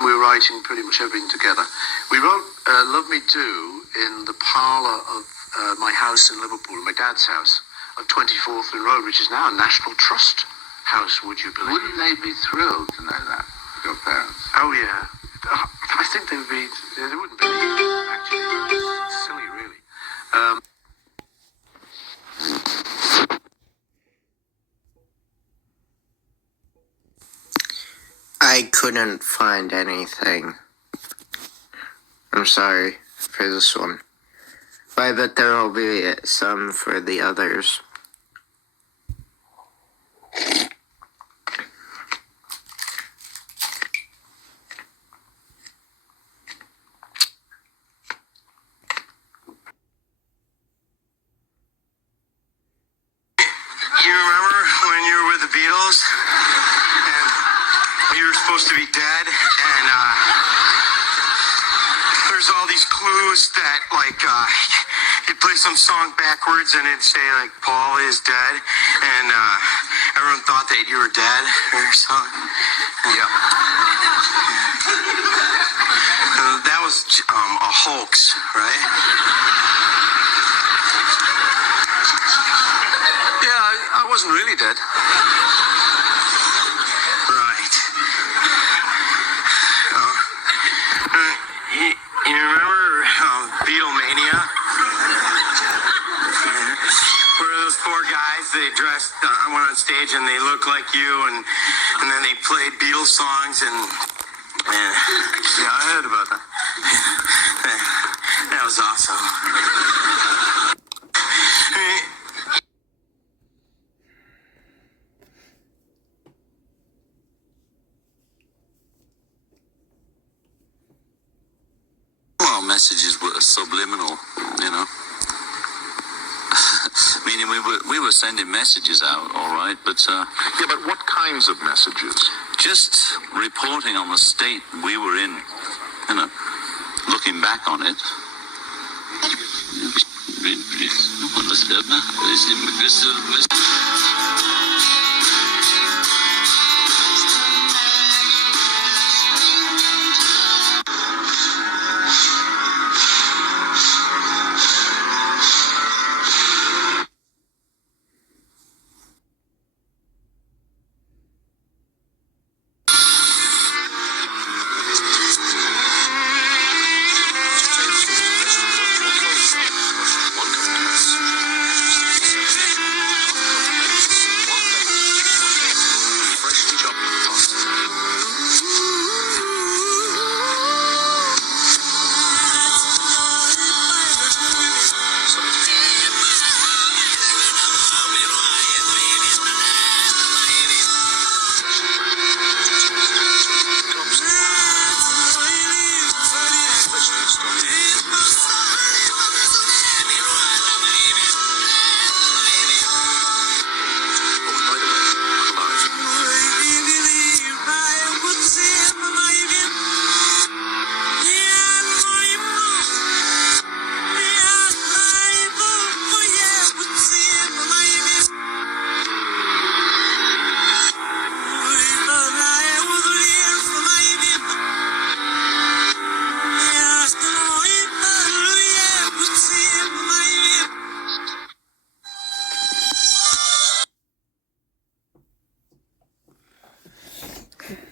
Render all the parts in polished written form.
We were writing pretty much everything together. We wrote Love Me Do in the parlour of my house in Liverpool, my dad's house, of 24th Road, which is now a National Trust house, would you believe? Wouldn't they be thrilled to know that, your parents? Oh, yeah. I think they would be, they wouldn't believe, actually. It's silly, really. I couldn't find anything. I'm sorry for this one. But I bet there will be some for the others. You remember when you were with the Beatles and you were supposed to be dead, and there's all these clues that, like, you'd play some song backwards and it'd say, like, Paul is dead, and everyone thought that you were dead or something. Yeah. That was a hoax, right? I wasn't really dead. Right. You remember Beatlemania? Where those four guys, they dressed, went on stage and they looked like you, and then they played Beatles songs, and yeah, I heard about that. That was awesome. Well, messages were subliminal, you know. Meaning we were sending messages out, all right, but Yeah, but what kinds of messages? just reporting on the state we were in, you know, looking back on it.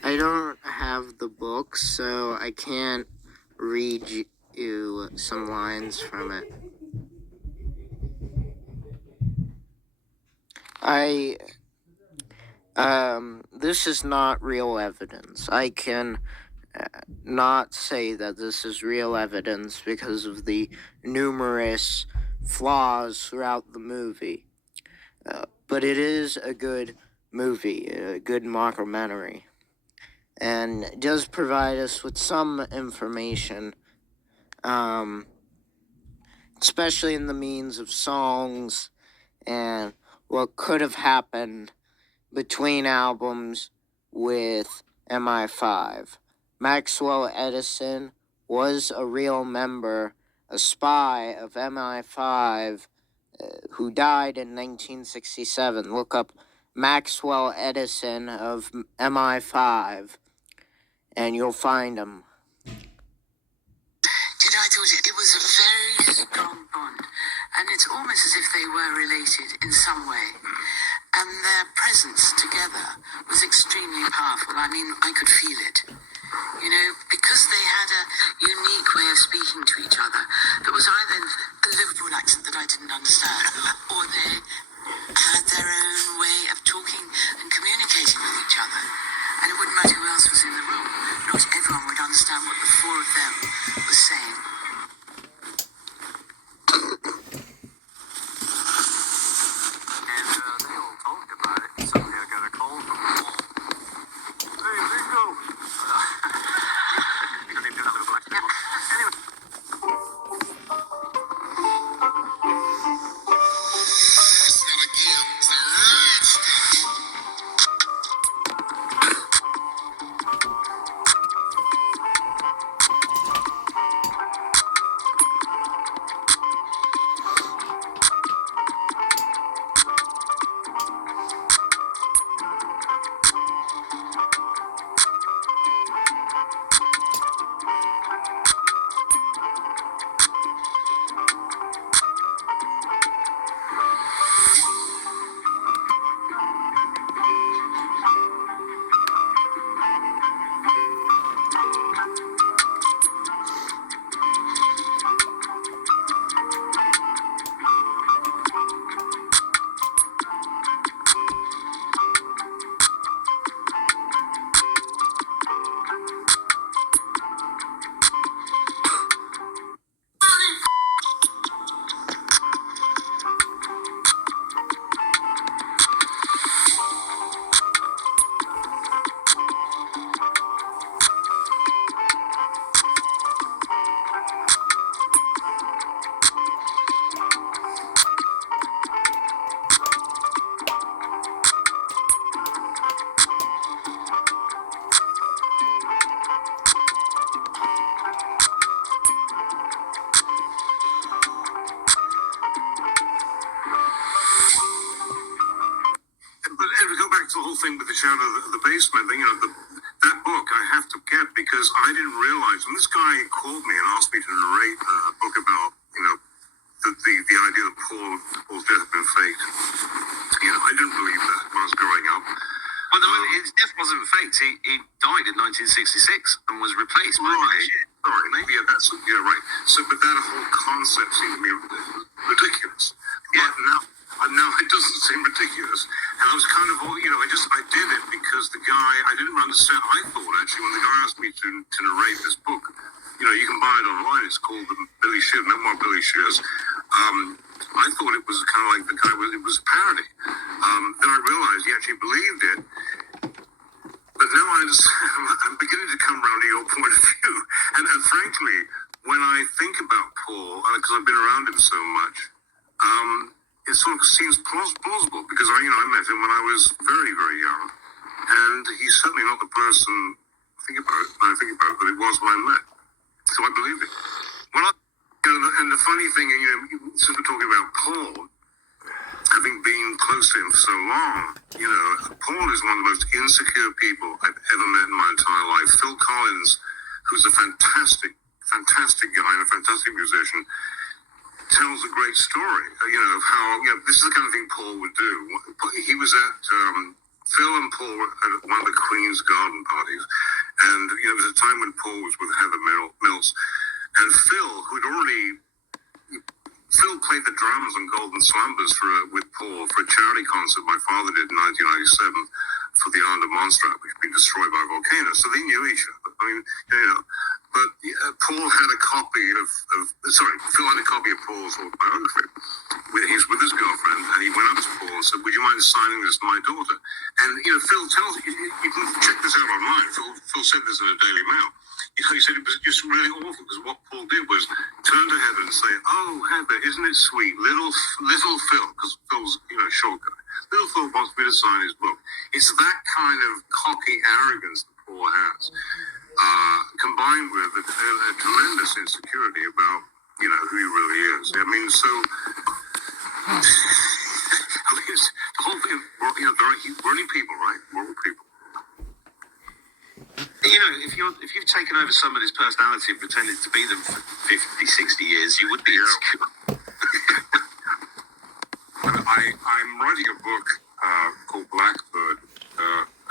I don't have the book, so I can't read you some lines from it. This is not real evidence. I can not say that this is real evidence because of the numerous flaws throughout the movie. But it is a good movie, a good mockumentary, and it does provide us with some information, especially in the means of songs and what could have happened between albums with MI5. Maxwell Edison was a real member, a spy of MI5, who died in 1967. Look up Maxwell Edison of MI5. and you'll find them. I told you, it was a very strong bond. And it's almost as if they were related in some way. And their presence together was extremely powerful. I mean, I could feel it. You know, because they had a unique way of speaking to each other that was either a Liverpool accent that I didn't understand, or they had their own way of talking and communicating with each other. And it wouldn't matter who else was in the room. Not everyone would understand what the four of them were saying. Thing with the Shadow of the Basement, you know, that book I have to get because I didn't realize when this guy called me and asked me to narrate a book about, you know, the idea that Paul's death had been faked. You know, I didn't believe that when I was growing up. Well, no, his death wasn't faked. He died in 1966 and was replaced by right. Sorry, maybe right. So, but that whole concept seemed to me ridiculous. Yeah. But now it doesn't seem ridiculous. And I was kind of, you know, I did it because the guy, I didn't understand. I thought, actually, when the guy asked me to narrate this book, you know, you can buy it online. It's called the Billy Shears, Memoir of Billy Shears. I thought it was kind of like the guy, it was a parody. Then I realized he actually believed it. But now I'm beginning to come around to your point of view. And frankly, when I think about Paul, because I've been around him so much, it sort of seems plausible because I met him when I was very, very young, and he's certainly not the person when I think about it, that it was when I met. So I believe it. And the funny thing, you know, since we're talking about Paul, having been close to him for so long, you know, Paul is one of the most insecure people I've ever met in my entire life. Phil Collins, who's a fantastic guy and a fantastic musician, tells a great story, you know, of how, you know, this is the kind of thing Paul would do. He was at, Phil and Paul were at one of the Queen's garden parties, and, you know, there was a time when Paul was with Heather Mills, and Phil played the drums on Golden Slumbers with Paul for a charity concert my father did in 1997 for the island of Montserrat, which had been destroyed by a volcano, so they knew each other. I mean, you know, but Phil had a copy of Paul's autobiography. He was with his girlfriend, and he went up to Paul and said, "Would you mind signing this to my daughter?" And, you know, Phil tells you can check this out online. Phil said this in a Daily Mail. You know, he said it was just really awful because what Paul did was turn to Heather and say, "Oh, Heather, isn't it sweet? Little Phil," because Phil's, you know, a short guy. Little Phil wants me to sign his book. It's that kind of cocky arrogance that Paul has, combined with a tremendous insecurity about, you know, who he really is. I mean, so I mean, it's the whole thing. You know, we're only people, right? We're all people. You know, if you've taken over somebody's personality and pretended to be them for 50, 60 years, you would be insecure. I'm writing a book called Blackbird.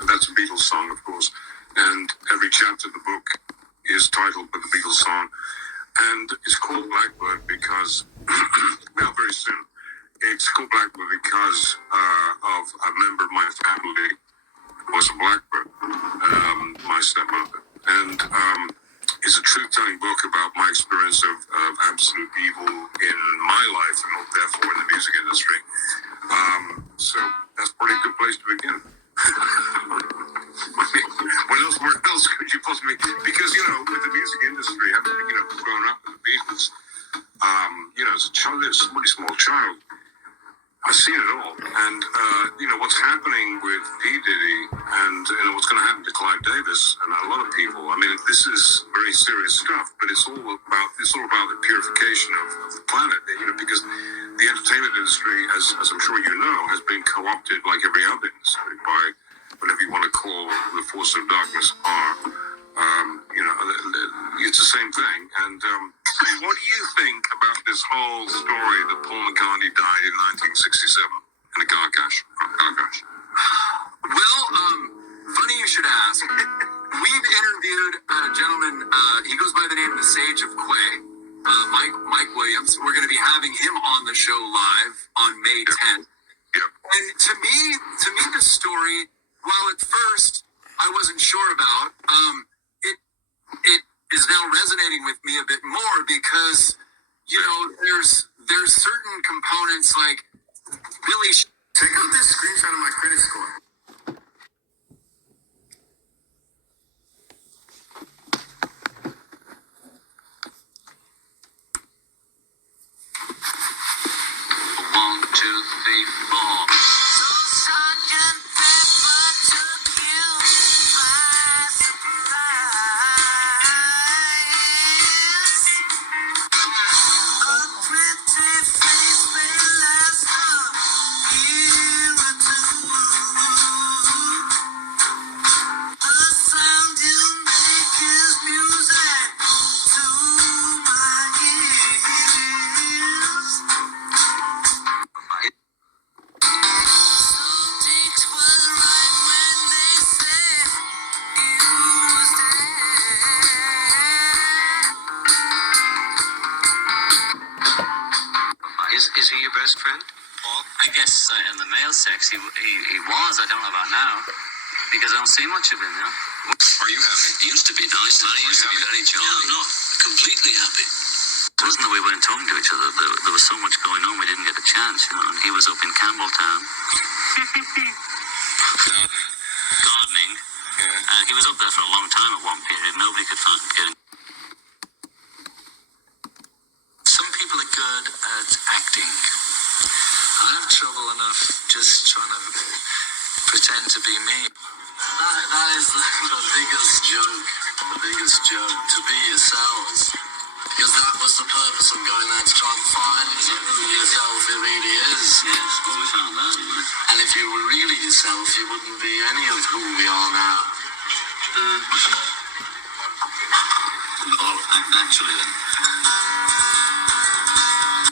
That's a Beatles song, of course. And every chapter of the book is titled by the Beatles song. And it's called Blackbird because, well, very soon. It's called Blackbird because of a member of my family was a blackbird, my stepmother. And it's a truth-telling book about my experience of absolute evil in my life and therefore in the music industry. So that's probably a good place to begin. Where else could you possibly? Because with the music industry, having grown up with the Beatles, as a child, as a really small child, I've seen it all. And what's happening with P. Diddy, and what's going to happen to Clive Davis, and a lot of people. I mean, this is very serious stuff, but it's all about the purification of the planet. Because the entertainment industry, as I'm sure you know, has been co-opted like every other industry by whatever you want to call the force of darkness are. It's the same thing. And what do you think about this whole story that Paul McCartney died in 1967 in a car crash? Well, funny you should ask. We've interviewed a gentleman, he goes by the name of the Sage of Quay, Mike Williams. We're going to be having him on the show live on May 10th. Yep. And to me, the story, while at first I wasn't sure about, it is now resonating with me a bit more because, there's certain components like really. Check out this screenshot of my credit score. One, two, three, four. So Sergeant Pepper took you by surprise. A pretty face may last a year or two. The sound you make is music to my ears. So Dix was right when they said you was dead. Is he your best friend? Paul? I guess in the male sex he was. I don't know about now because I don't see much of him now. Are you happy? He used to be nice, lad. He used to be very charming. Yeah, I'm not completely happy. It wasn't that we weren't talking to each other. There was so much going on, we didn't get a chance, And he was up in Campbelltown. Gardening. Yeah. He was up there for a long time at one period. Nobody could get him. Some people are good at acting. I have trouble enough just trying to pretend to be me. That is the biggest joke. The biggest joke, to be yourselves. Because that was the purpose of going there, to try and find who yourself it really is. Yes, well, we found that. And if you were really yourself, you wouldn't be any of who we are now. Actually, then.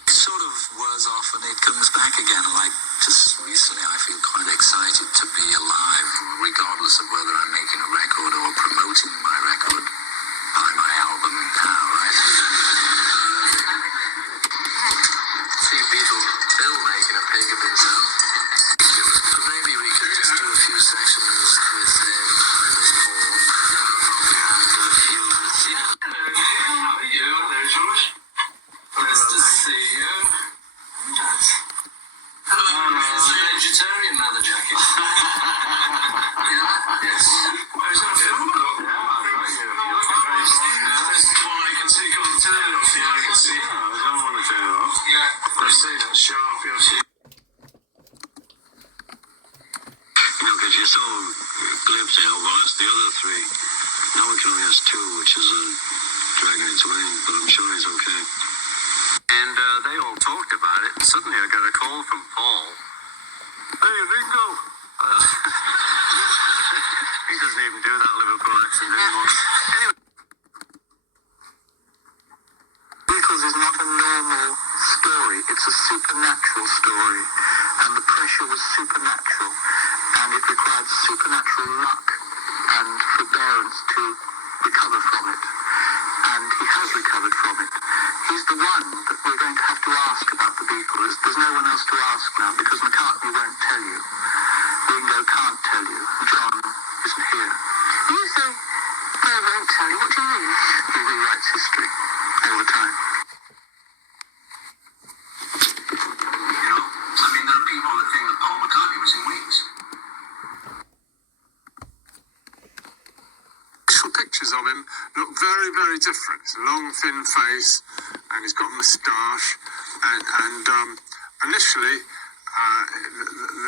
It sort of wears off and it comes back again. Like, just recently, I feel quite excited to be alive, regardless of whether I'm making a record or promoting my record. Buy my album now, right? See Bill making a pig of himself. But maybe we could just do a few sessions with him and with Paul. How are you? There's George. Nice to see you. Hello. It's a vegetarian leather jacket. Yeah? Yes. Where's that film? Yeah, I've got you. You're looking very bright now. This is one I can see coming to the off. Yeah, I can see. I don't want to turn it off. Yeah. Let's see that sharp. You'll see. Because you're so glib there. Well, that's the other three. Now we can only ask two, which is dragging its way, but I'm sure he's okay. And they all talked about it. Suddenly I got a call from Paul. Hey, Ringo. He doesn't even do that Liverpool accent anymore. Anyway, Beatles is not a normal story. It's a supernatural story. And the pressure was supernatural. And it required supernatural luck and forbearance to recover from it. And he has recovered from it. He's the one that we're going to have to ask about the Beatles. There's no one else to ask now because McCartney won't tell you. Ringo can't tell you. John isn't here. You say they won't tell you. What do you mean? He rewrites history all the time. You know? I mean, there are people that think that Paul McCartney was in Wings. Pictures of him look very, very different. It's a long, thin face, and he's got a moustache. And initially,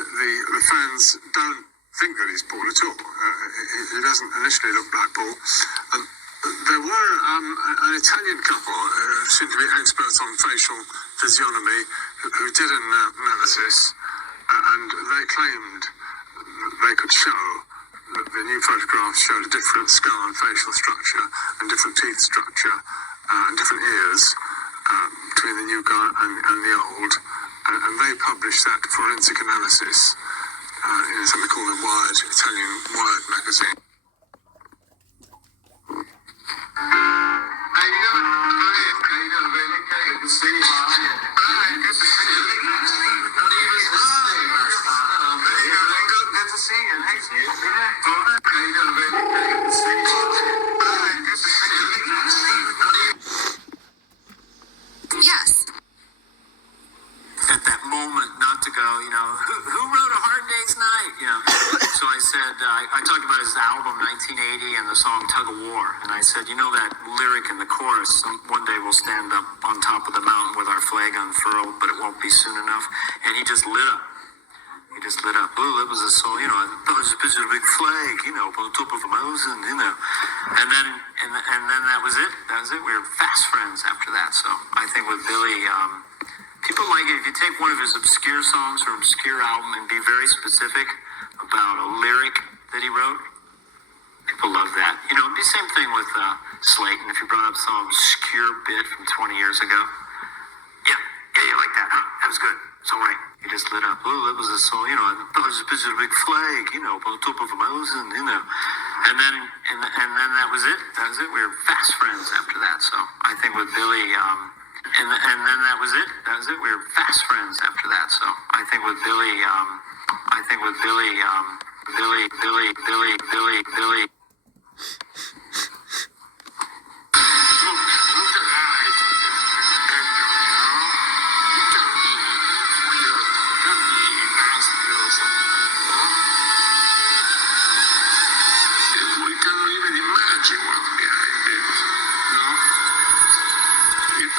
the fans don't think that he's Paul at all. He doesn't initially look like Paul. And there were an Italian couple who seem to be experts on facial physiognomy who did an analysis, and they claimed that they could show that the new photographs showed a different skull and facial structure and different teeth structure and different ears between the new guy and the old. And they published that forensic analysis in something called the Italian Wired magazine. How you doing? How you doing, baby? Good to see you. Hi, good to see you. Good to see you. Thanks. How you doing, baby? Good to see you. Hi, good to see you. Yes. At that moment, not to go, you know, who wrote A Hard Day's Night? You know, so I said, I talked about his album 1980 and the song Tug of War, and I said, you know that lyric in the chorus, one day we'll stand up on top of the mountain with our flag unfurled, but it won't be soon enough, and he just lit up. He just lit up. Oh, that was a song, you know, I thought it was a picture of a big flag, you know, on top of a mountain, you know. And then that was it. That was it. We were fast friends after that. So I think with Billy, people like it. If you take one of his obscure songs or obscure album and be very specific about a lyric that he wrote, people love that. You know, it'd be the same thing with Slayton. If you brought up some obscure bit from 20 years ago, yeah, you like that, huh? That was good. So right. He just lit up. Oh, that was a song, you know, I thought it was a picture of a big flag, you know, on top of a mountain, you know. And then that was it. That was it. We were fast friends after that. So I think with Billy, and then that was it. That was it. We were fast friends after that. So I think with Billy, Billy.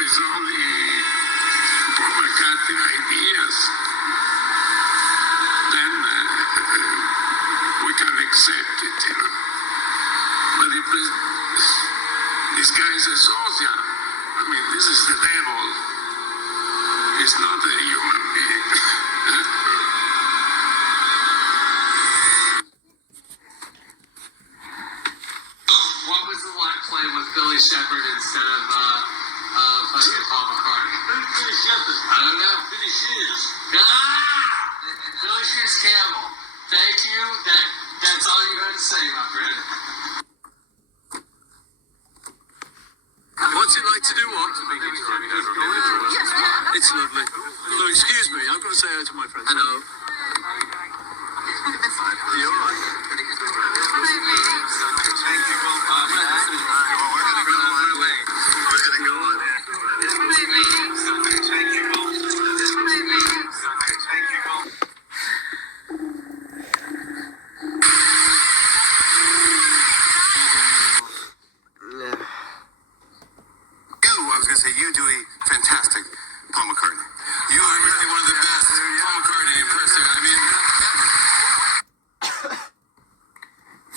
It's only Paul McCartney ideas, then we can accept it, you know. But if this guy is a social, I mean, this is the devil. It's not a human being. What was it like playing with Billy Shepherd instead of fucking Paul McCartney? Billy Shepherd. I don't know. Billy Shears. Billy Shears Campbell. Thank you. That's all you had to say, my friend. What's it like to do what? It's lovely. Hello, excuse me. I've got to say hello to my friend. Hello. You're all right. Thank you. We're going to go on away. We're going to go on there. Thank you. Thank you. I was going to say, you do a fantastic Paul McCartney. You are really one of the best Paul McCartney impersonator. I mean,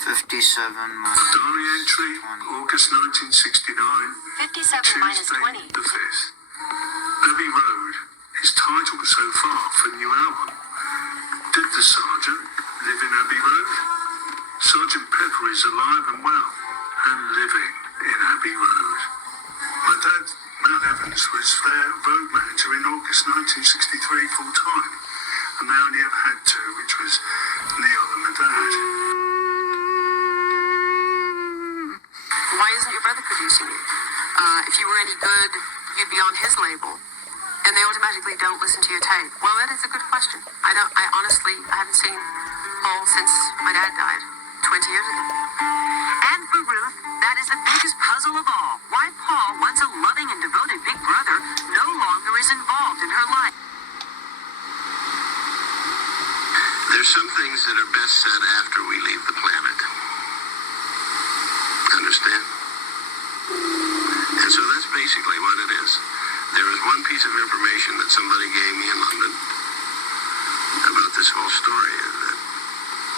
57 minus Diary entry, 20. August 1969. 57 minus Tuesday 20. the 5th. Abbey Road, his title so far for new album. Did the Sergeant live in Abbey Road? Sergeant Pepper is alive and well. and living in Abbey Road. My dad, Matt Evans, was their Vogue manager in August 1963 full time, and they only ever had two, which was Neil and my dad. Why isn't your brother producing you? If you were any good, you'd be on his label, and they automatically don't listen to your tape. Well, that is a good question. I honestly, I haven't seen Paul since my dad died 20 years ago. And for Ruth, that is the biggest puzzle of all. Why Paul, once a loving and devoted big brother, no longer is involved in her life. There's some things that are best said after we leave the planet. Understand? And so that's basically what it is. There is one piece of information that somebody gave me in London about this whole story that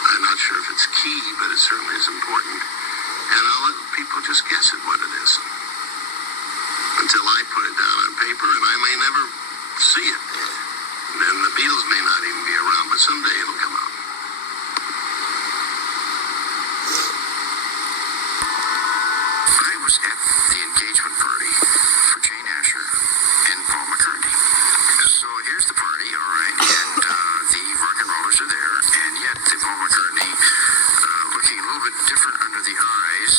I'm not sure if it's key, but it certainly is important. And I'll let people just guess at what it is until I put it down on paper, and I may never see it. And the Beatles may not even be around, but someday it'll come out. I was at the engagement party for Jane Asher and Paul McCartney. So here's the party, all right, and the rock and rollers are there, and yet the Paul McCartney, looking a little bit different under the eyes,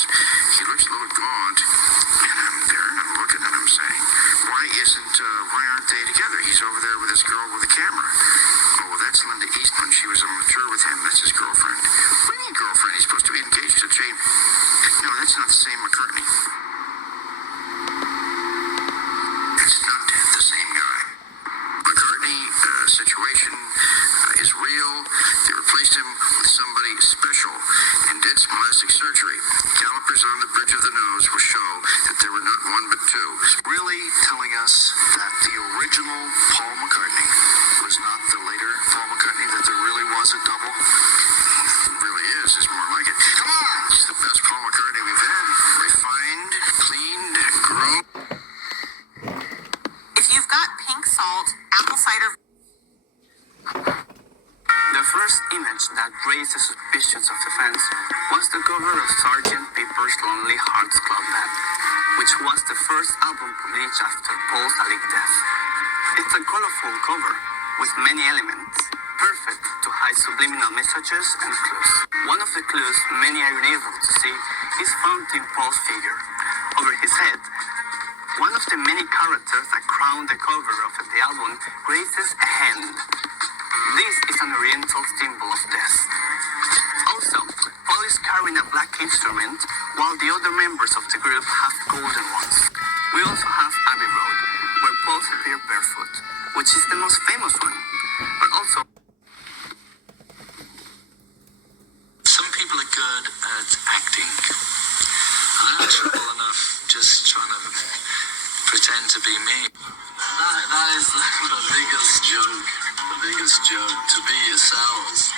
he looks a little gaunt, and I'm there and I'm looking and I'm saying, why aren't they together? He's over there with this girl with a camera. Oh, well, that's Linda Eastman. She was on the tour with him. That's his girlfriend. What do you mean girlfriend? He's supposed to be engaged to Jane. No, that's not the same McCartney. It's not the same guy. McCartney situation is real. They replaced him with somebody special and did some plastic surgery. Calipers on the bridge of the nose will show that there were not one but two. Really telling us that the original Paul McCartney was not the later Paul McCartney, that there really was a double. It really is more like it. Come on! It's the best Paul McCartney we've had. Refined, cleaned, grown. If you've got pink salt, apple cider. The first image that raised the suspicions of the fans was the cover of Sgt. Pepper's Lonely Hearts Club Band, which was the first album published after Paul's alleged death. It's a colorful cover with many elements, perfect to hide subliminal messages and clues. One of the clues many are unable to see is found in Paul's figure. Over his head, one of the many characters that crown the cover of the album raises a hand. This is an oriental symbol of death. Also, Paul is carrying a black instrument, while the other members of the group have golden ones. We also have Abbey Road, where both appear barefoot, which is the most famous one, but also... Some people are good at acting. I have trouble enough just trying to pretend to be me. That is the biggest joke. The biggest joke, to be yourselves.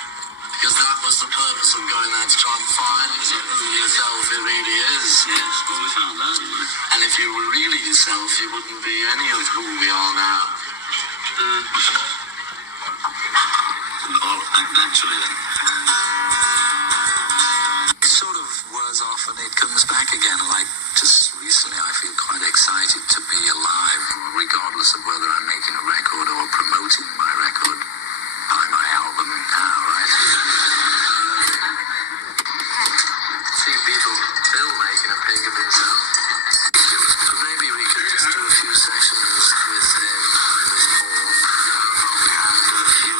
Because that was the purpose of going there, to try and find who yourself it really is. Yes, well, we found that. And if you were really yourself, you wouldn't be any of who we are now. Actually, then. It sort of wears off and it comes back again. Like, just recently, I feel quite excited to be alive, regardless of whether I'm making a record or promoting my record. Buy my album now, right? See Beatle Bill making a pig of himself. So maybe we could just do a few sessions with him and with Paul. And a few.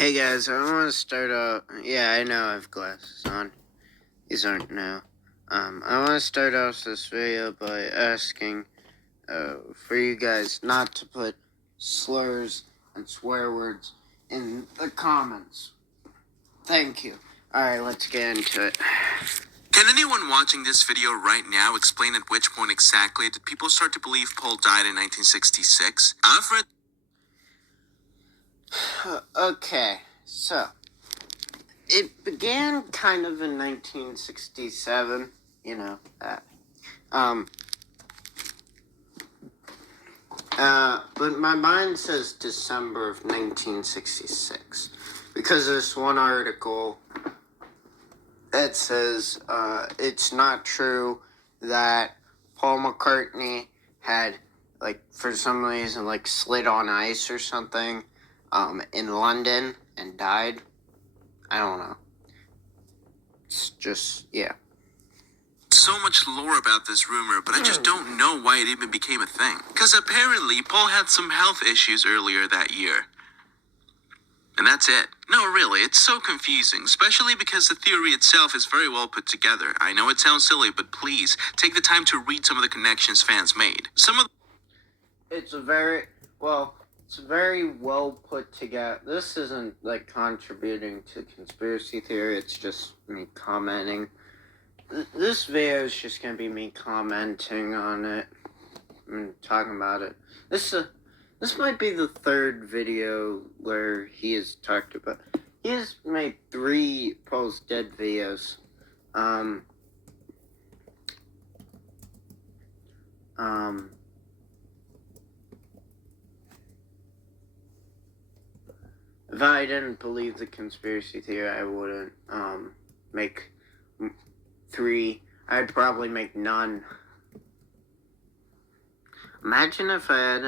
Hey guys, I want to start out. Yeah, I know I have glasses on. These aren't new. I want to start off this video by asking for you guys not to put slurs and swear words in the comments. Thank you. Alright, let's get into it. Can anyone watching this video right now explain at which point exactly did people start to believe Paul died in 1966? I've read... Okay, so it began kind of in 1967, you know, that. But my mind says December of 1966 because there's one article that says it's not true that Paul McCartney had, like, for some reason, like, slid on ice or something in London and died. I don't know. It's just, yeah. So much lore about this rumor, but I just don't know why it even became a thing. Because apparently, Paul had some health issues earlier that year. And that's it. No, really, it's so confusing, especially because the theory itself is very well put together. I know it sounds silly, but please, take the time to read some of the connections fans made. It's very well put together. This isn't, like, contributing to conspiracy theory, it's just me commenting. This video is just gonna be me commenting on it and talking about it. This might be the third video where he has talked about. He has made 3 Paul's Dead videos. If I didn't believe the conspiracy theory, I wouldn't make 3. I'd probably make none. Imagine if I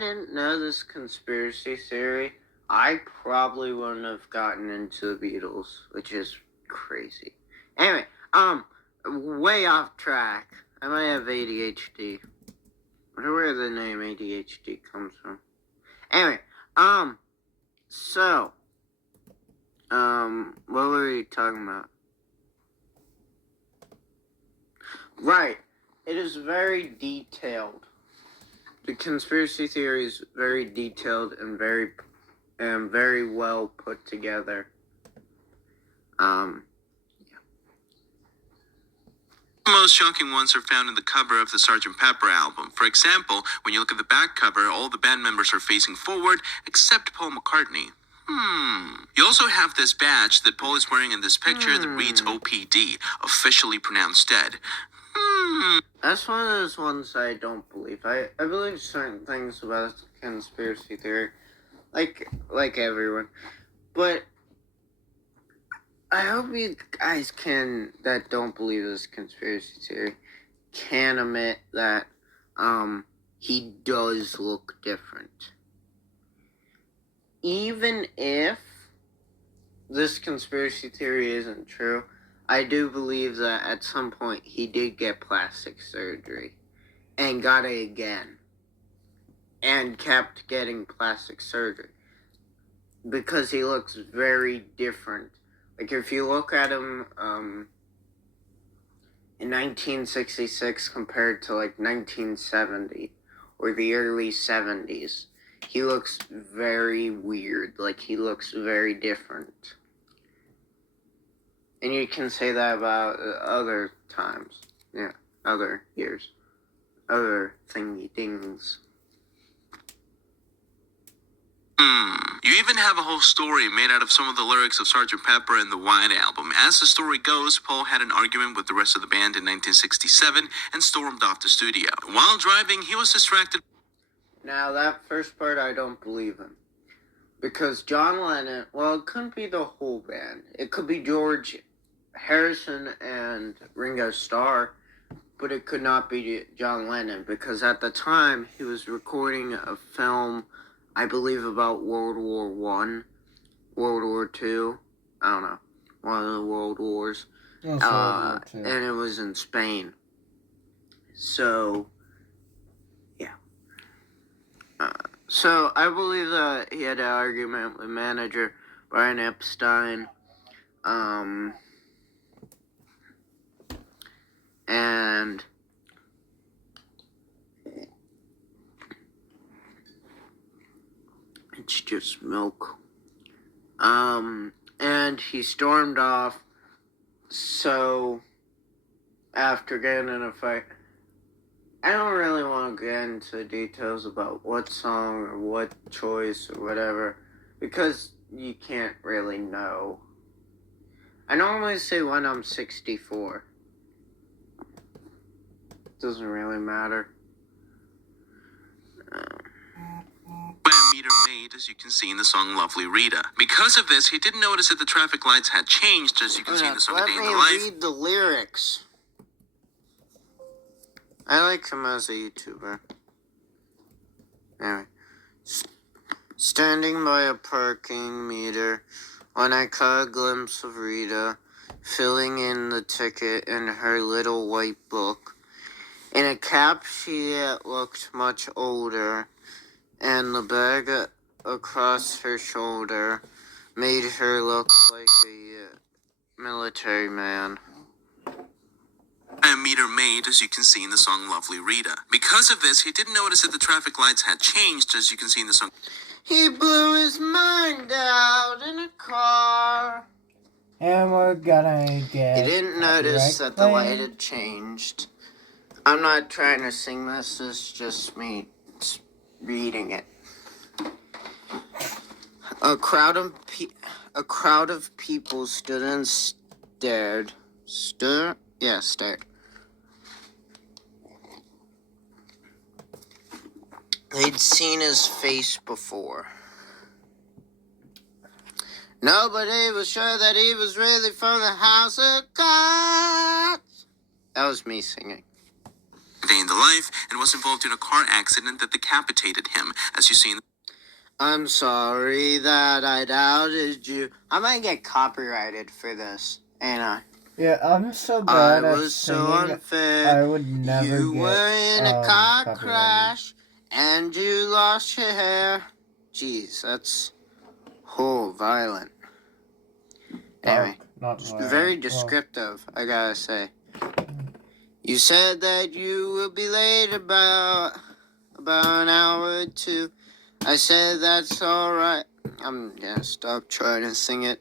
didn't know this conspiracy theory, I probably wouldn't have gotten into the Beatles, which is crazy. Anyway, way off track. I might have ADHD. I wonder where the name ADHD comes from. Anyway, so, what were we talking about? Right. It is very detailed. The conspiracy theory is very detailed and very well put together. The most shocking ones are found in the cover of the Sgt. Pepper album. For example, when you look at the back cover, all the band members are facing forward, except Paul McCartney. You also have this badge that Paul is wearing in this picture that reads OPD, officially pronounced dead. That's one of those ones I don't believe. I believe certain things about conspiracy theory, like everyone. But I hope you guys that don't believe this conspiracy theory can admit that he does look different. Even if this conspiracy theory isn't true, I do believe that at some point he did get plastic surgery and got it again and kept getting plastic surgery because he looks very different. Like, if you look at him in 1966 compared to, like, 1970 or the early 70s, he looks very weird. Like, he looks very different. And you can say that about other times. Yeah, other years. Other thingy-dings. You even have a whole story made out of some of the lyrics of Sgt. Pepper and the White Album. As the story goes, Paul had an argument with the rest of the band in 1967 and stormed off the studio. While driving, he was distracted. Now, that first part, I don't believe him. Because John Lennon, well, it couldn't be the whole band. It could be George Harrison and Ringo Starr, but it could not be John Lennon, because at the time, he was recording a film, I believe, about World War I, World War II, I don't know, one of the World Wars, and it was in Spain. So, yeah. So I believe that he had an argument with manager Brian Epstein. And it's just milk. And he stormed off. So after getting in a fight, I don't really want to get into details about what song or what choice or whatever, because you can't really know. I normally say when I'm 64. Doesn't really matter. By a meter maid, as you can see in the song Lovely Rita. Because of this, he didn't notice that the traffic lights had changed, as you can see in the song Let Day in me the Life. read the lyrics. I like him as a YouTuber. Anyway. Standing by a parking meter, when I caught a glimpse of Rita, filling in the ticket in her little white book. In a cap she looked much older, and the bag across her shoulder made her look like a military man. By a meter maid, as you can see in the song Lovely Rita. Because of this, he didn't notice that the traffic lights had changed, as you can see in the song. He blew his mind out in a car. And we're gonna get. He didn't notice that the light had changed. I'm not trying to sing this, it's just me reading it. A crowd of people stood and stared. Stared. They'd seen his face before. Nobody was sure that he was really from the House of Cards. That was me singing. Day in the Life, and was involved in a car accident that decapitated him, as you see in. I'm sorry that I doubted you. I might get copyrighted for this, ain't I? Yeah, I'm so bad I at was singing. so unfair. I would never You get, were in a car copyrighted. crash and you lost your hair. Jeez, that's violent. Anyway, Not just violent. very descriptive, I gotta say. You said that you would be late about an hour or two. I said that's alright. I'm gonna stop trying to sing it.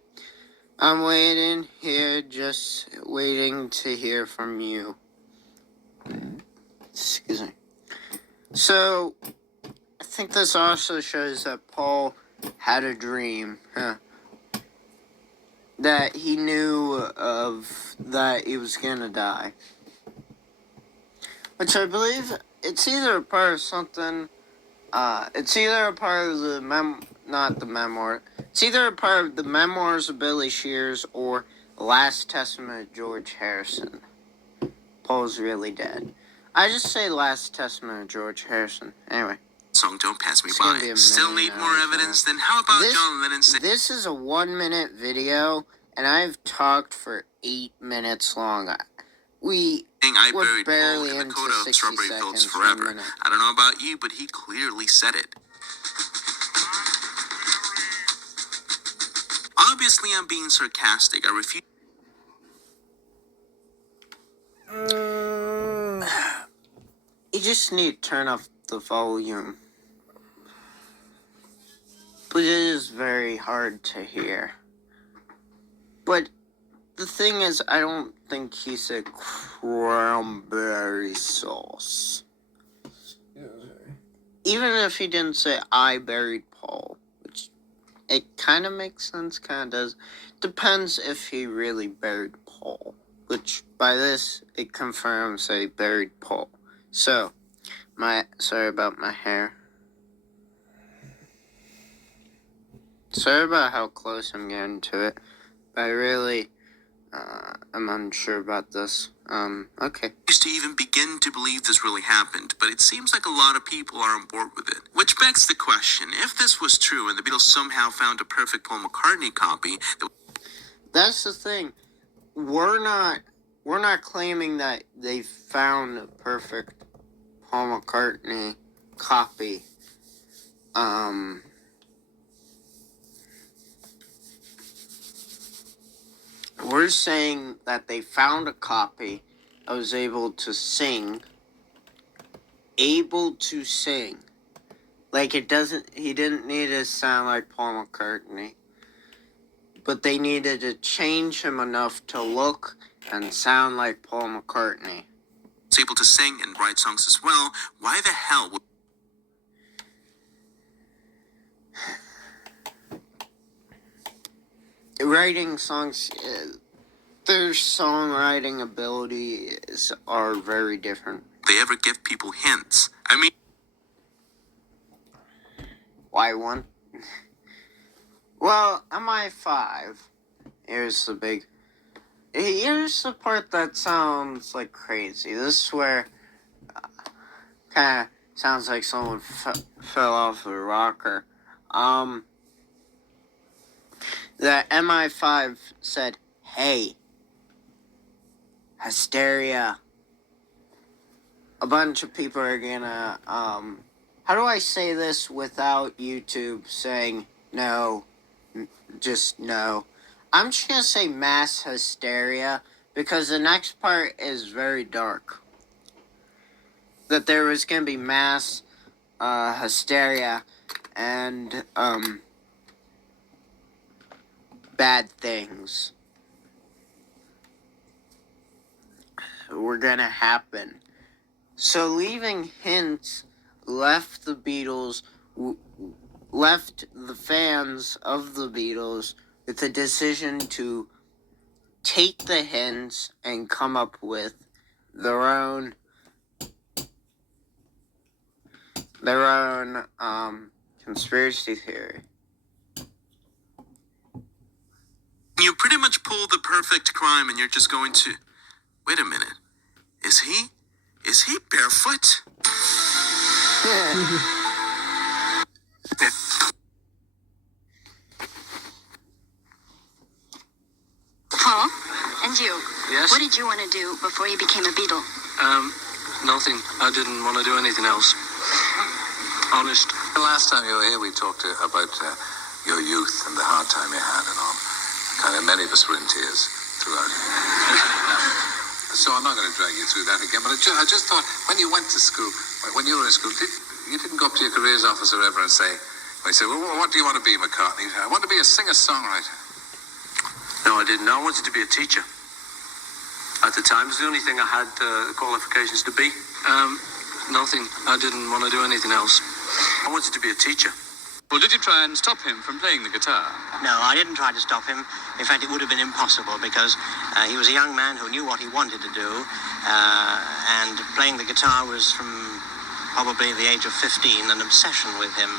I'm waiting here, just waiting to hear from you. Excuse me. So, I think this also shows that Paul had a dream. That he knew of that he was gonna die. Which I believe it's either a part of something. It's either a part of the not the memoir. It's either a part of the memoirs of Billy Shears or the Last Testament of George Harrison. Paul's really dead. I just say Last Testament of George Harrison. Anyway. Song Don't Pass Me It's gonna By. be a Still million need more hours evidence? Then how about John Lennon saying. This is a 1-minute video, and I've talked for 8 minutes long. I We're buried Paul barely in the into coda of 60 Strawberry Fields seconds, Forever. 1 minute. I don't know about you, but he clearly said it. Obviously, I'm being sarcastic. I refuse. You just need to turn off the volume. But it is very hard to hear. But the thing is, I don't think he said cranberry sauce. Even if he didn't say I buried Paul, which it kind of makes sense, kind of does. Depends if he really buried Paul, which by this, it confirms that he buried Paul. So, sorry about my hair. Sorry about how close I'm getting to it. But I really, I'm unsure about this. Okay. Used to even begin to believe this really happened, but it seems like a lot of people are on board with it. Which begs the question, if this was true and the Beatles somehow found a perfect Paul McCartney copy... That's the thing. We're not claiming that they found a perfect Paul McCartney copy. we're saying that they found a copy that was able to sing. Like, he didn't need to sound like Paul McCartney. But they needed to change him enough to look and sound like Paul McCartney. Was able to sing and write songs as well. Why the hell would writing songs, their songwriting abilities are very different. they ever give people hints? I mean, Why one? Well, MI5, here's the part that sounds like crazy. This is where kind of sounds like someone fell off a rocker. The MI5 said, "Hey, hysteria." A bunch of people are gonna, how do I say this without YouTube saying no? Just no. I'm just gonna say mass hysteria because the next part is very dark. That there was gonna be mass, hysteria and, bad things were gonna happen. So leaving hints left the Beatles, left the fans of the Beatles with the decision to take the hints and come up with their own conspiracy theory. you pretty much pull the perfect crime and you're just going to... Wait a minute. Is he barefoot? Paul, and you. Yes? What did you want to do before you became a Beatle? Nothing. I didn't want to do anything else. Honest. The last time you were here, we talked about your youth and the hard time you had and all. Kind of many of us were in tears throughout. So I'm not going to drag you through that again, but I just thought, when you went to school, when you were in school, you didn't go up to your careers officer ever and say, well, what do you want to be, McCartney? I want to be a singer-songwriter. No, I didn't. I wanted to be a teacher. At the time, it was the only thing I had qualifications to be. Nothing. I didn't want to do anything else. I wanted to be a teacher. Well, did you try and stop him from playing the guitar? No, I didn't try to stop him. In fact, it would have been impossible because he was a young man who knew what he wanted to do, and playing the guitar was from probably the age of 15 an obsession with him.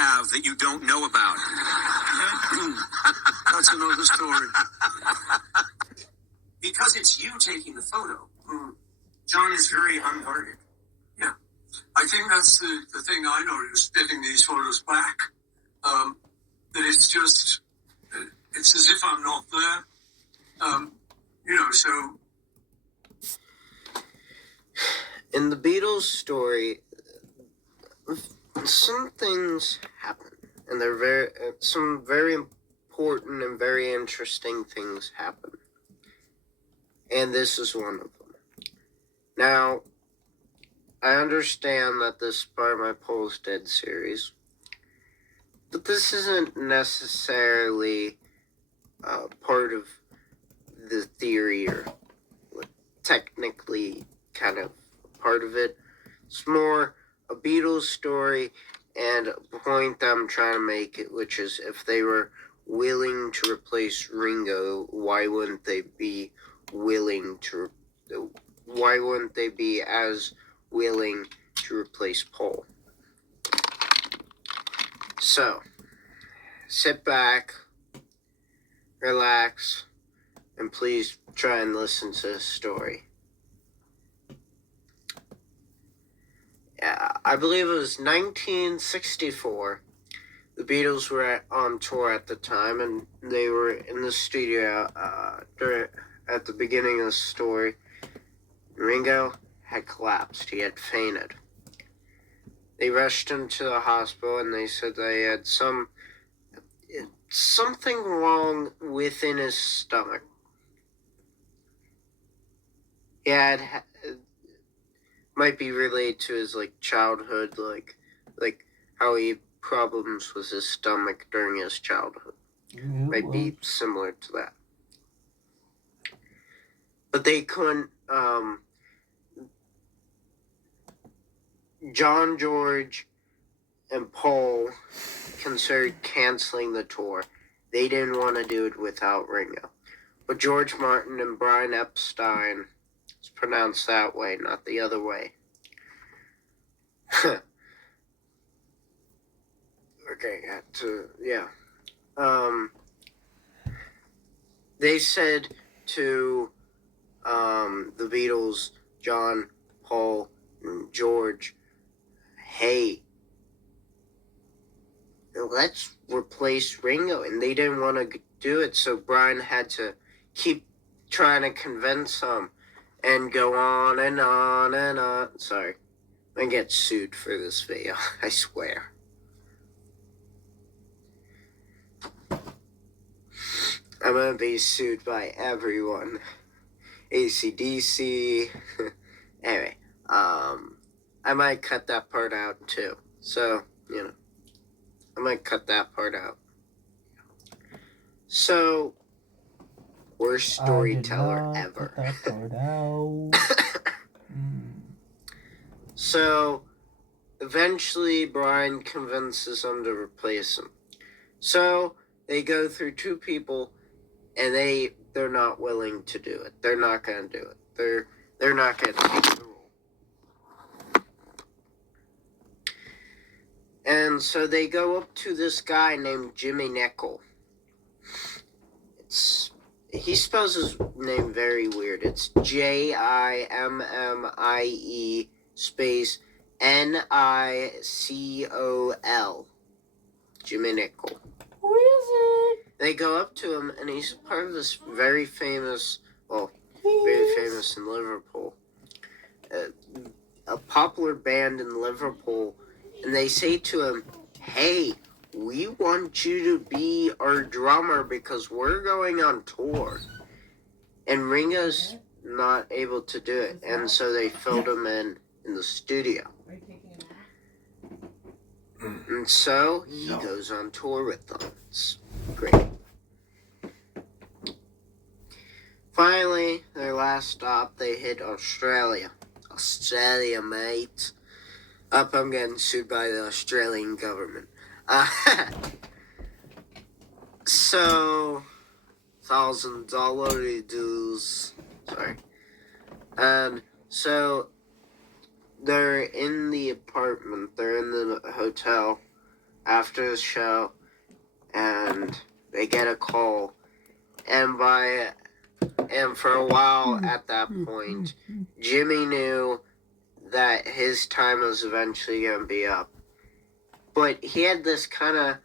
have that you don't know about? That's another story. Because it's you taking the photo, John is very unguarded. Yeah. I think that's the thing I noticed getting these photos back. That it's just, it's as if I'm not there. So. In the Beatles story, some things happen, and some very important and very interesting things happen. And this is one of them. Now, I understand that this is part of my Paul's Dead series, but this isn't necessarily part of the theory or technically kind of part of it. It's more a Beatles story and a point that I'm trying to make, it, which is if they were willing to replace Ringo, why wouldn't they be as willing to replace Paul? So, sit back, relax, and please try and listen to this story. I believe it was 1964. The Beatles were on tour at the time, and they were in the studio at the beginning of the story. Ringo had collapsed. He had fainted. They rushed him to the hospital, and they said they had something wrong within his stomach. He had might be related to his childhood, like how he had problems with his stomach during his childhood. Might be similar to that. But they couldn't. John, George, and Paul considered canceling the tour. They didn't want to do it without Ringo. But George Martin and Brian Epstein, it's pronounced that way, not the other way. Okay, they said to the Beatles, John, Paul, and George, hey, let's replace Ringo. And they didn't want to do it, so Brian had to keep trying to convince them and go on and on and on. Sorry, I get sued for this video, I swear. I'm gonna be sued by everyone. AC/DC. Anyway, I might cut that part out too. So, I might cut that part out. So, worst storyteller ever. Cut that part out. So, eventually Brian convinces them to replace him. So, they go through two people, and they're not willing to do it. They're not going to do it. They're not going to take the role. And so they go up to this guy named Jimmy Nickel. He spells his name very weird. It's Jimmie space Nicol. Jimmy Nickel. Who is it? They go up to him, and he's part of this very famous in Liverpool, a popular band in Liverpool, and they say to him, hey, we want you to be our drummer because we're going on tour. And Ringo's not able to do it, and so they filled him in the studio. And so he goes on tour with them. It's great. Finally, their last stop, they hit Australia. Australia, mate. I'm getting sued by the Australian government. So, $1,000 dues. Sorry. And so, they're in the apartment, they're in the hotel, after the show, and they get a call, and for a while at that point, Jimmy knew that his time was eventually going to be up. But he had this kind of,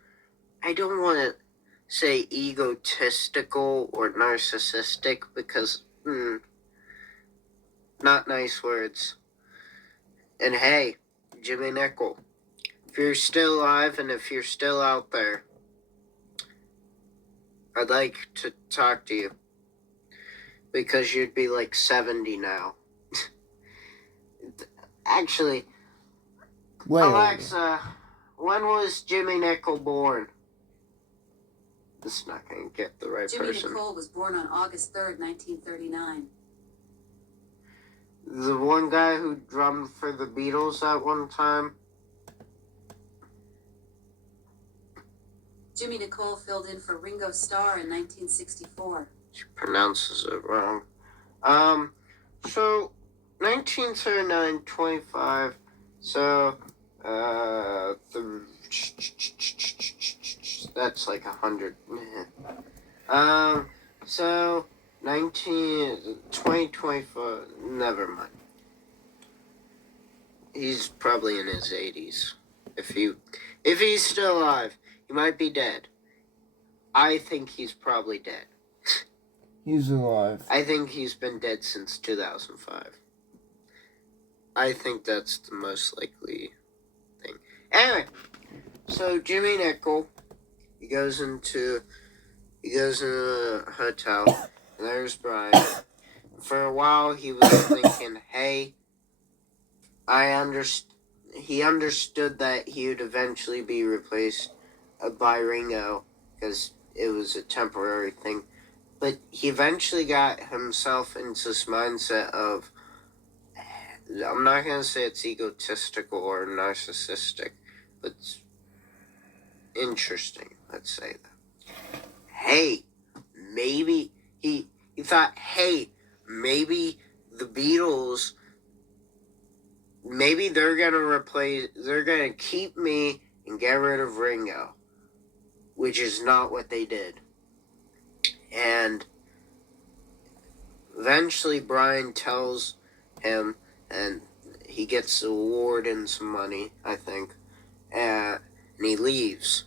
I don't want to say egotistical or narcissistic, because, not nice words. And hey, Jimmy Nickel, if you're still alive and if you're still out there, I'd like to talk to you. Because you'd be like 70 now. Actually, Alexa, when was Jimmy Nickel born? This is not going to get the right Jimmy person. Nicole was born on August 3rd, 1939. The one guy who drummed for the Beatles at one time? Jimmy Nicole filled in for Ringo Starr in 1964. She pronounces it wrong. So, 1939, 25, so, that's like 100. So, 2024, never mind. He's probably in his 80s. If he's still alive, he might be dead. I think he's probably dead. He's alive. I think he's been dead since 2005. I think that's the most likely thing. Anyway, so Jimmy Nickel, he goes into a hotel, and there's Brian. For a while, he was thinking, hey, he understood that he would eventually be replaced by Ringo, because it was a temporary thing. But he eventually got himself into this mindset of, I'm not going to say it's egotistical or narcissistic, but it's interesting, let's say that. Hey, maybe, he thought, hey, maybe the Beatles, maybe they're going to keep me and get rid of Ringo, which is not what they did. And eventually Brian tells him, and he gets the award and some money, I think, and he leaves.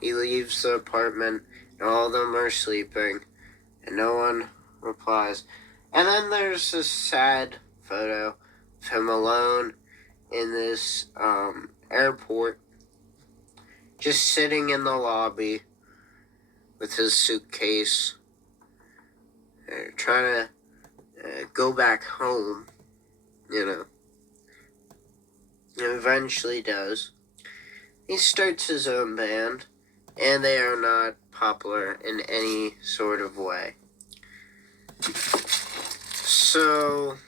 He leaves the apartment, and all of them are sleeping, and no one replies. And then there's this sad photo of him alone in this airport, just sitting in the lobby with his suitcase, trying to go back home, and eventually does. He starts his own band, and they are not popular in any sort of way. So,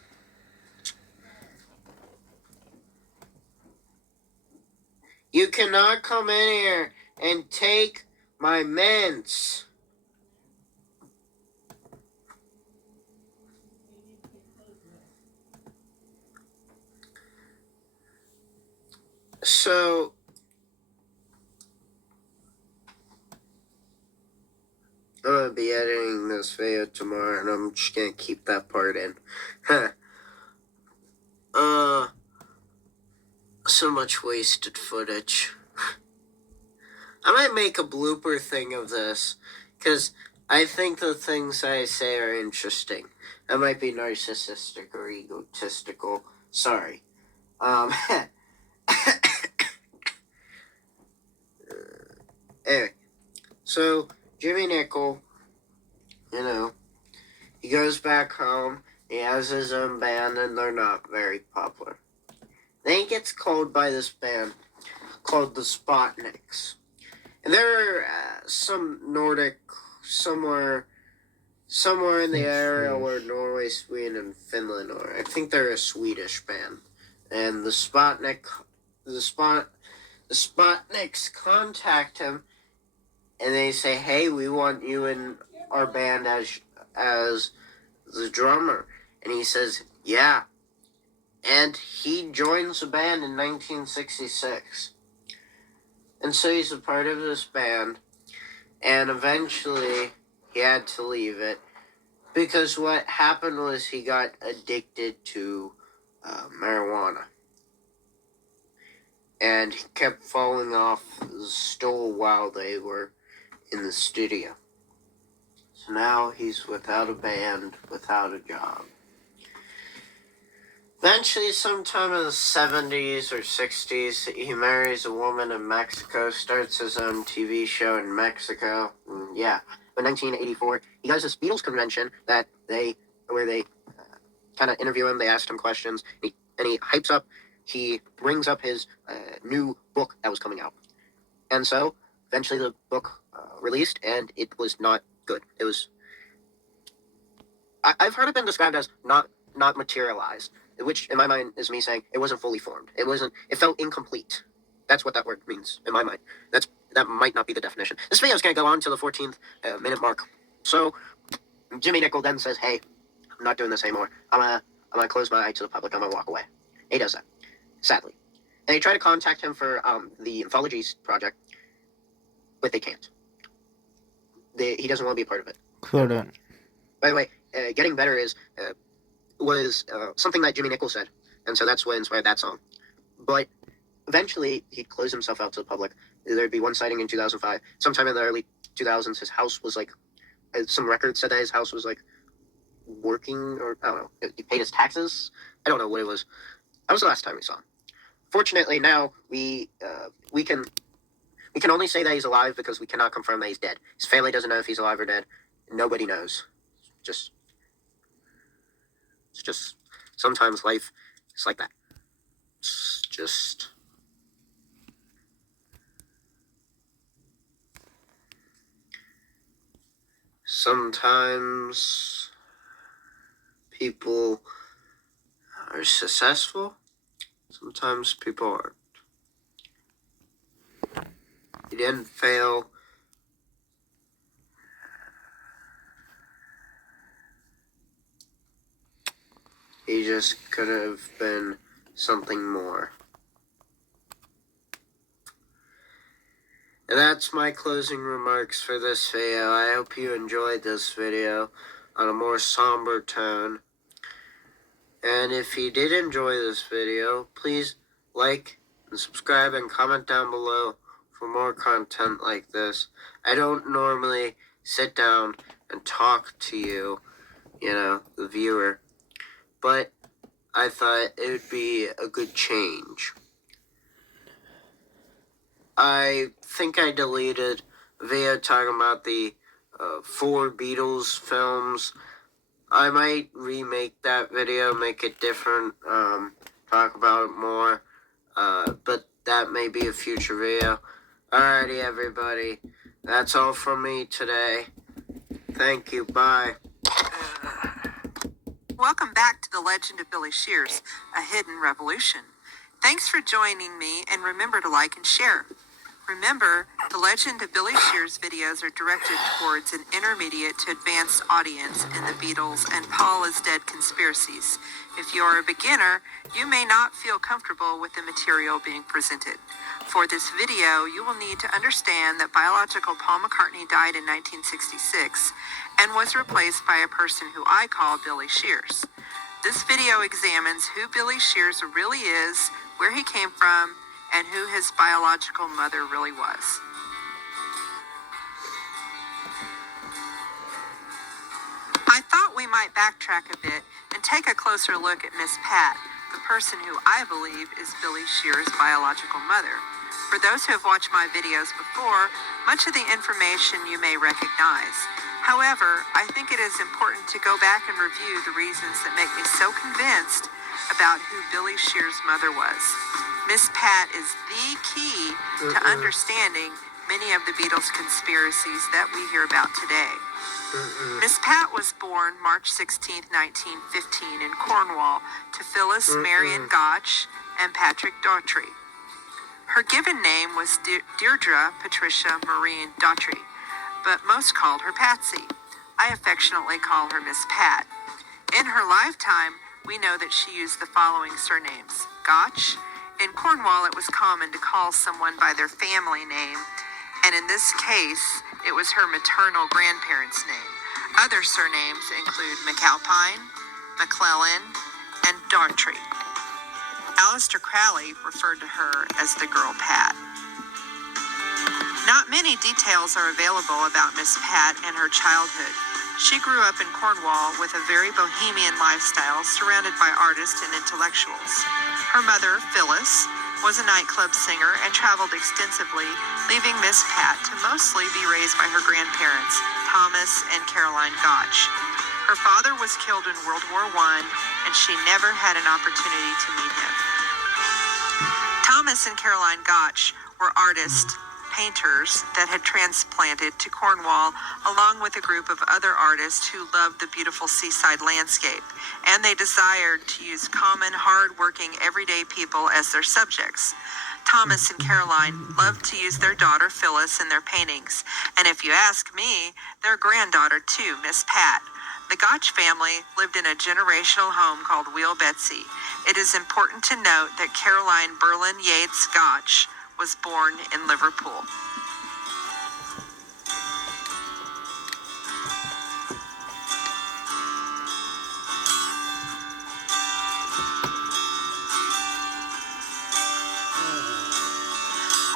you cannot come in here and take my mints. So, I'm going to be editing this video tomorrow, and I'm just going to keep that part in. So much wasted footage. I might make a blooper thing of this, because I think the things I say are interesting. I might be narcissistic or egotistical. Sorry. Anyway, so Jimmy Nickel, he goes back home. He has his own band, and they're not very popular. Then he gets called by this band called the Spotniks. And they're some Nordic, somewhere in the area where Norway, Sweden, and Finland are. I think they're a Swedish band. And the Spotniks contact him, and they say, hey, we want you in our band as the drummer. And he says, yeah. And he joins the band in 1966. And so he's a part of this band, and eventually he had to leave it because what happened was he got addicted to marijuana. And he kept falling off the stool while they were in the studio. So now he's without a band, without a job. Eventually, sometime in the 70s or 60s, he marries a woman in Mexico, starts his own TV show in Mexico. Yeah. In 1984, he does this Beatles convention where they kind of interview him. They asked him questions, and he hypes up. He brings up his new book that was coming out, and so eventually the book released, and it was not good. It was. I've heard it been described as not materialized, which in my mind is me saying it wasn't fully formed. It wasn't. It felt incomplete. That's what that word means in my mind. That might not be the definition. This video is going to go on to the 14th minute mark. So Jimmy Nicol then says, "Hey, I'm not doing this anymore. I'm gonna close my eye to the public. I'm gonna walk away." He does that, sadly. And they try to contact him for the anthologies project, but they can't. He doesn't want to be a part of it. Couldn't. By the way, Getting Better was something that Jimmy Nicol said, and so that's what inspired that song. But eventually, he'd close himself out to the public. There'd be one sighting in 2005. Sometime in the early 2000s, his house was like, some records said that his house was like working, or I don't know, he paid his taxes. I don't know what it was. That was the last time we saw him. Fortunately, now we can only say that he's alive because we cannot confirm that he's dead. His family doesn't know if he's alive or dead. Nobody knows. It's just sometimes life is like that. It's just. Sometimes people are successful. Sometimes people aren't. He didn't fail. He just could have been something more. And that's my closing remarks for this video. I hope you enjoyed this video on a more somber tone. And if you did enjoy this video, please like and subscribe and comment down below for more content like this. I don't normally sit down and talk to you, the viewer, but I thought it would be a good change. I think I deleted a video talking about the 4 Beatles films. I might remake that video, make it different, talk about it more, but that may be a future video. Alrighty, everybody. That's all from me today. Thank you. Bye. Welcome back to The Legend of Billy Shears, A Hidden Revolution. Thanks for joining me, and remember to like and share. Remember, The Legend of Billy Shears videos are directed towards an intermediate to advanced audience in the Beatles and Paul is Dead conspiracies. If you are a beginner, you may not feel comfortable with the material being presented. For this video, you will need to understand that biological Paul McCartney died in 1966 and was replaced by a person who I call Billy Shears. This video examines who Billy Shears really is, where he came from, and who his biological mother really was. I thought we might backtrack a bit and take a closer look at Miss Pat, the person who I believe is Billy Shears' biological mother. For those who have watched my videos before, much of the information you may recognize. However, I think it is important to go back and review the reasons that make me so convinced about who Billy Shears' mother was. Miss Pat is the key to understanding many of the Beatles conspiracies that we hear about today. Miss Pat was born March 16, 1915 in Cornwall to Phyllis Marion Gotch and Patrick Daughtry. Her given name was Deirdre Patricia Marine Daughtry, but most called her Patsy. I affectionately call her Miss Pat. In her lifetime, we know that she used the following surnames: Gotch, In Cornwall, it was common to call someone by their family name, and in this case, it was her maternal grandparents' name. Other surnames include McAlpine, McClellan, and Dartry. Aleister Crowley referred to her as the girl Pat. Not many details are available about Miss Pat and her childhood. She grew up in Cornwall with a very bohemian lifestyle surrounded by artists and intellectuals. Her mother, Phyllis, was a nightclub singer and traveled extensively, leaving Miss Pat to mostly be raised by her grandparents, Thomas and Caroline Gotch. Her father was killed in World War I, and she never had an opportunity to meet him. Thomas and Caroline Gotch were artists, painters that had transplanted to Cornwall along with a group of other artists who loved the beautiful seaside landscape, and they desired to use common, hard-working, everyday people as their subjects. Thomas and Caroline loved to use their daughter Phyllis in their paintings, and if you ask me, their granddaughter too, Miss Pat. The Gotch family lived in a generational home called Wheel Betsy. It is important to note that Caroline Berlin Yates Gotch was born in Liverpool.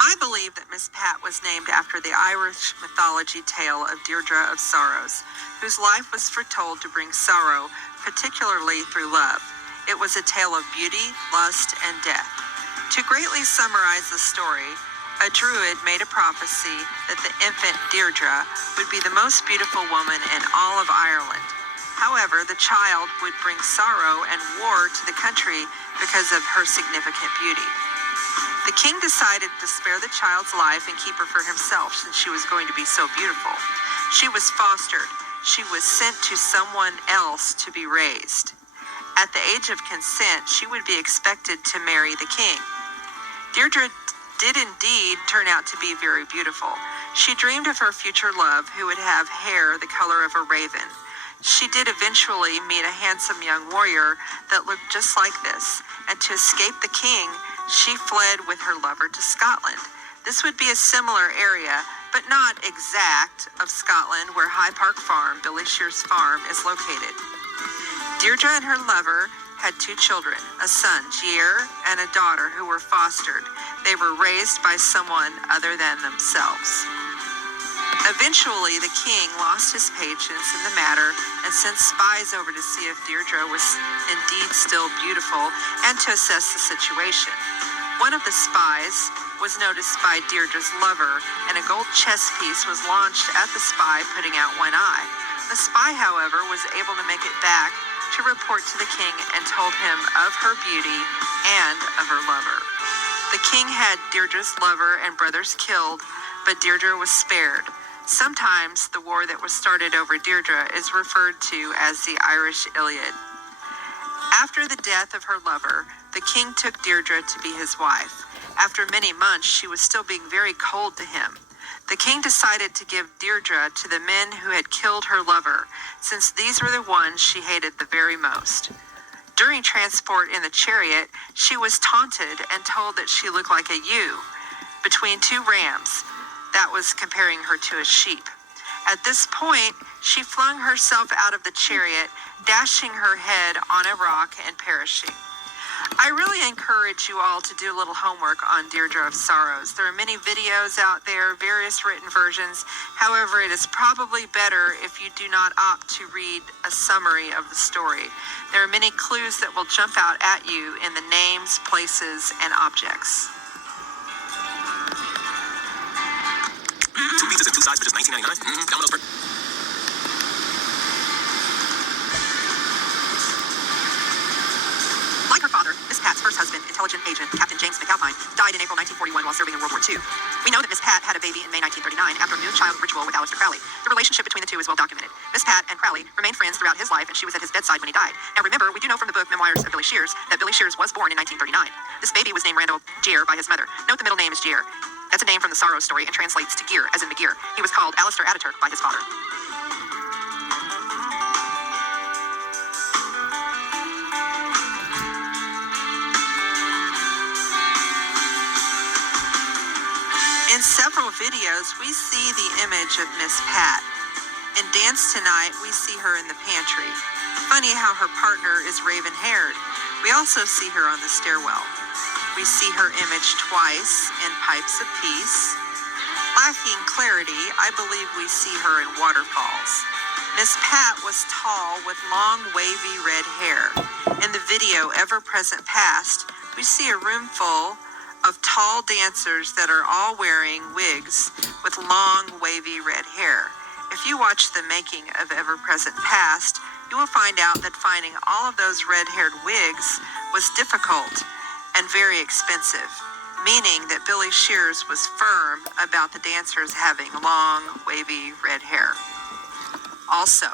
I believe that Miss Pat was named after the Irish mythology tale of Deirdre of Sorrows, whose life was foretold to bring sorrow, particularly through love. It was a tale of beauty, lust, and death. To greatly summarize the story, a druid made a prophecy that the infant Deirdre would be the most beautiful woman in all of Ireland. However, the child would bring sorrow and war to the country because of her significant beauty. The king decided to spare the child's life and keep her for himself since she was going to be so beautiful. She was fostered. She was sent to someone else to be raised. At the age of consent, she would be expected to marry the king. Deirdre did indeed turn out to be very beautiful. She dreamed of her future love, who would have hair the color of a raven. She did eventually meet a handsome young warrior that looked just like this, and to escape the king, she fled with her lover to Scotland. This would be a similar area, but not exact, of Scotland where High Park Farm, Billy Shear's farm, is located. Deirdre and her lover had 2 children, a son, Gier, and a daughter who were fostered. They were raised by someone other than themselves. Eventually, the king lost his patience in the matter and sent spies over to see if Deirdre was indeed still beautiful and to assess the situation. One of the spies was noticed by Deirdre's lover, and a gold chess piece was launched at the spy, putting out one eye. The spy, however, was able to make it back to report to the king and told him of her beauty and of her lover. The king had Deirdre's lover and brothers killed, but Deirdre was spared. Sometimes the war that was started over Deirdre is referred to as the Irish Iliad. After the death of her lover, the king took Deirdre to be his wife. After many months, she was still being very cold to him. The king decided to give Deirdre to the men who had killed her lover, since these were the ones she hated the very most. During transport in the chariot, she was taunted and told that she looked like a ewe between 2 rams, that was comparing her to a sheep. At this point, she flung herself out of the chariot, dashing her head on a rock and perishing. I really encourage you all to do a little homework on Deirdre of Sorrows. There are many videos out there, various written versions. However, it is probably better if you do not opt to read a summary of the story. There are many clues that will jump out at you in the names, places, and objects. 2 pizzas and 2 sides for just $19.99. Domino's per... Like her father, Miss Pat's first husband, intelligent agent Captain James McAlpine, died in April 1941 while serving in World War II. We know that Miss Pat had a baby in May 1939 after a new child ritual with Aleister Crowley. The relationship between the two is well documented. Miss Pat and Crowley remained friends throughout his life, and she was at his bedside when he died. Now remember, we do know from the book Memoirs of Billy Shears that Billy Shears was born in 1939. This baby was named Randall Gier by his mother. Note the middle name is Gier. That's a name from the Sorrow story and translates to gear, as in McGear. He was called Alistair Ataturk by his father. videos, we see the image of Miss Pat. In Dance Tonight, we see her in the pantry. Funny how her partner is raven-haired. We also see her on the stairwell. We see her image twice in Pipes of Peace. Lacking clarity, I believe we see her in Waterfalls. Miss Pat was tall with long, wavy red hair. In the video Ever Present Past, we see a room full of tall dancers that are all wearing wigs with long, wavy red hair. If you watch the making of Ever Present Past, you will find out that finding all of those red-haired wigs was difficult and very expensive, meaning that Billy Shears was firm about the dancers having long, wavy red hair. Also,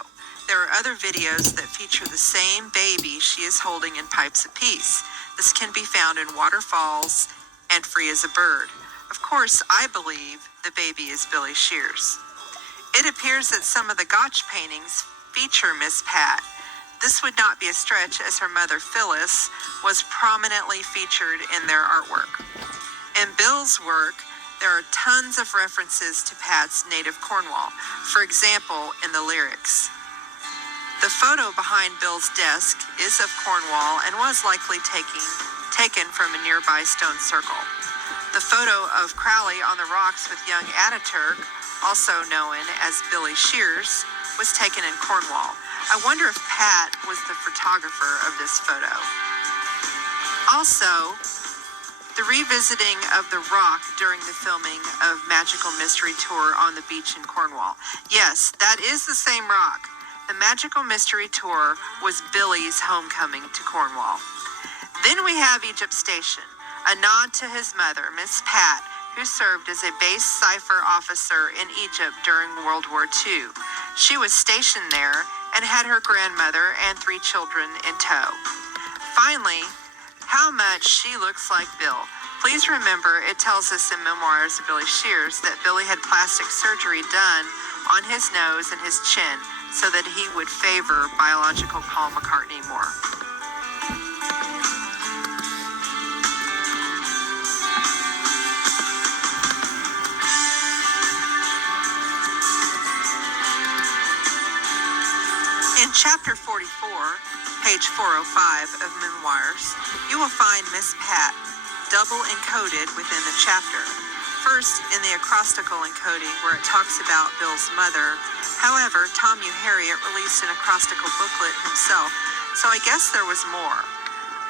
there are other videos that feature the same baby she is holding in Pipes of Peace. This can be found in Waterfalls and Free as a Bird. Of course, I believe the baby is Billy Shears. It appears that some of the Gotch paintings feature Miss Pat. This would not be a stretch, as her mother Phyllis was prominently featured in their artwork. In Bill's work, there are tons of references to Pat's native Cornwall, for example, in the lyrics. The photo behind Bill's desk is of Cornwall and was likely taken from a nearby stone circle. The photo of Crowley on the rocks with young Ataturk, also known as Billy Shears, was taken in Cornwall. I wonder if Pat was the photographer of this photo. Also, the revisiting of the rock during the filming of Magical Mystery Tour on the beach in Cornwall. Yes, that is the same rock. The Magical Mystery Tour was Billy's homecoming to Cornwall. Then we have Egypt Station, a nod to his mother, Miss Pat, who served as a base cipher officer in Egypt during World War II. She was stationed there and had her grandmother and 3 children in tow. Finally, how much she looks like Bill. Please remember, it tells us in Memoirs of Billy Shears that Billy had plastic surgery done on his nose and his chin so that he would favor biological Paul McCartney more. In Chapter 44, page 405 of Memoirs, you will find Miss Pat double encoded within the chapter. First, in the acrostical encoding where it talks about Bill's mother. However, Tom Harriet released an acrostical booklet himself, so I guess there was more.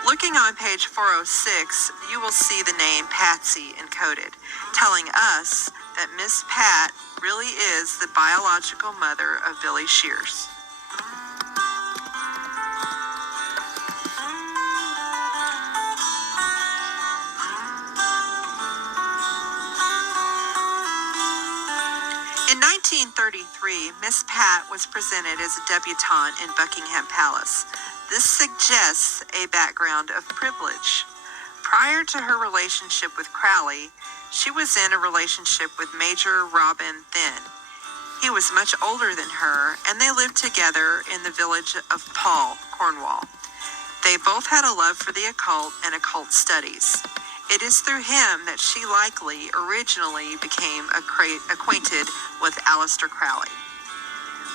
Looking on page 406, you will see the name Patsy encoded, telling us that Miss Pat really is the biological mother of Billy Shears. In 1933, Miss Pat was presented as a debutante in Buckingham Palace. This suggests a background of privilege. Prior to her relationship with Crowley, she was in a relationship with Major Robin Thynne. He was much older than her, and they lived together in the village of Paul, Cornwall. They both had a love for the occult and occult studies. It is through him that she likely originally became acquainted with Aleister Crowley.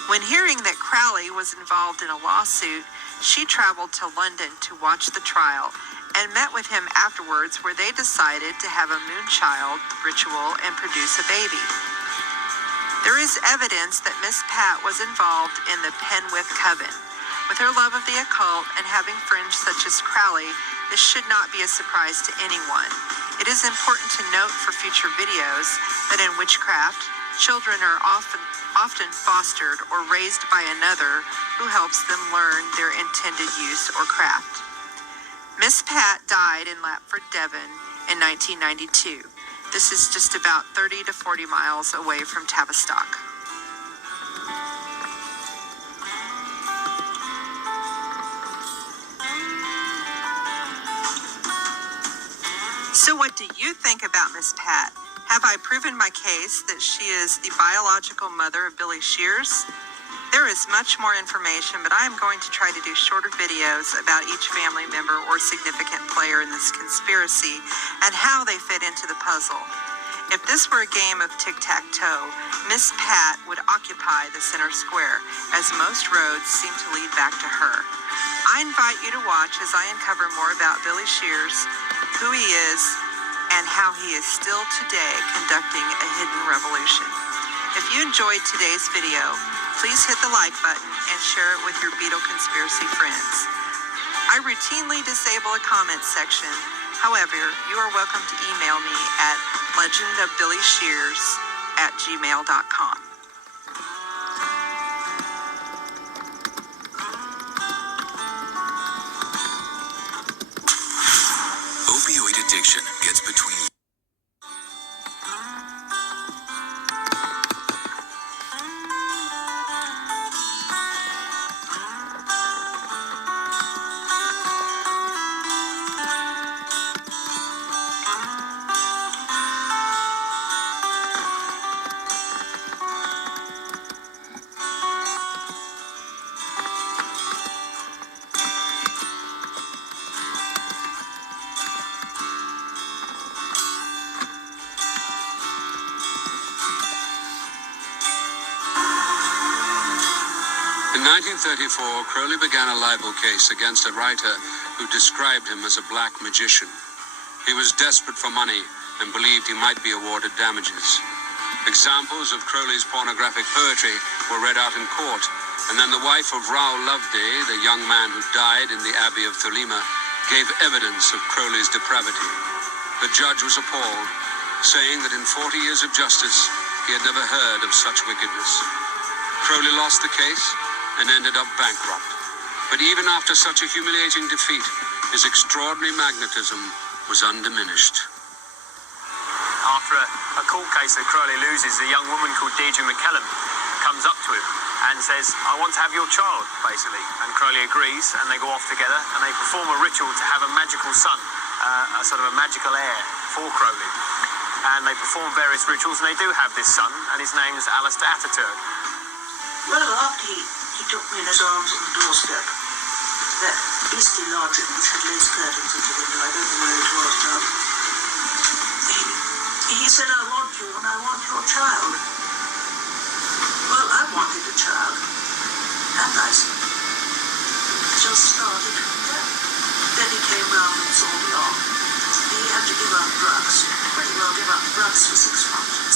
When hearing that Crowley was involved in a lawsuit, she traveled to London to watch the trial and met with him afterwards, where they decided to have a moonchild ritual and produce a baby. There is evidence that Miss Pat was involved in the Penwith Coven. With her love of the occult and having friends such as Crowley, this should not be a surprise to anyone. It is important to note for future videos that in witchcraft, children are often fostered or raised by another who helps them learn their intended use or craft. Miss Pat died in Lapford, Devon in 1992. This is just about 30 to 40 miles away from Tavistock. So what do you think about Miss Pat? Have I proven my case that she is the biological mother of Billy Shears? There is much more information, but I am going to try to do shorter videos about each family member or significant player in this conspiracy and how they fit into the puzzle. If this were a game of tic-tac-toe, Miss Pat would occupy the center square, as most roads seem to lead back to her. I invite you to watch as I uncover more about Billy Shears, who he is, and how he is still today conducting a hidden revolution. If you enjoyed today's video, please hit the like button and share it with your Beatle conspiracy friends. I routinely disable a comment section. However, you are welcome to email me at legendofbillyshears@gmail.com. Opioid addiction gets between you. In 1934, Crowley began a libel case against a writer who described him as a black magician. He was desperate for money and believed he might be awarded damages. Examples of Crowley's pornographic poetry were read out in court, and then the wife of Raoul Loveday, the young man who died in the Abbey of Thelema, gave evidence of Crowley's depravity. The judge was appalled, saying that in 40 years of justice, he had never heard of such wickedness. Crowley lost the case and ended up bankrupt. But even after such a humiliating defeat, his extraordinary magnetism was undiminished. After a court case that Crowley loses, a young woman called Deirdre McCallum comes up to him and says, "I want to have your child," basically. And Crowley agrees, and they go off together, and they perform a ritual to have a magical son, a sort of a magical heir for Crowley. And they perform various rituals, and they do have this son, and his name is Alistair Ataturk. Well, after he took me in his arms on the doorstep, that beastly lodging which had lace curtains at the window, I don't know where it was now, he said, "I want you and I want your child." Well, I wanted a child, and I just started from there. Then he came round and saw me off. He had to give up drugs. Pretty well give up drugs for 6 months,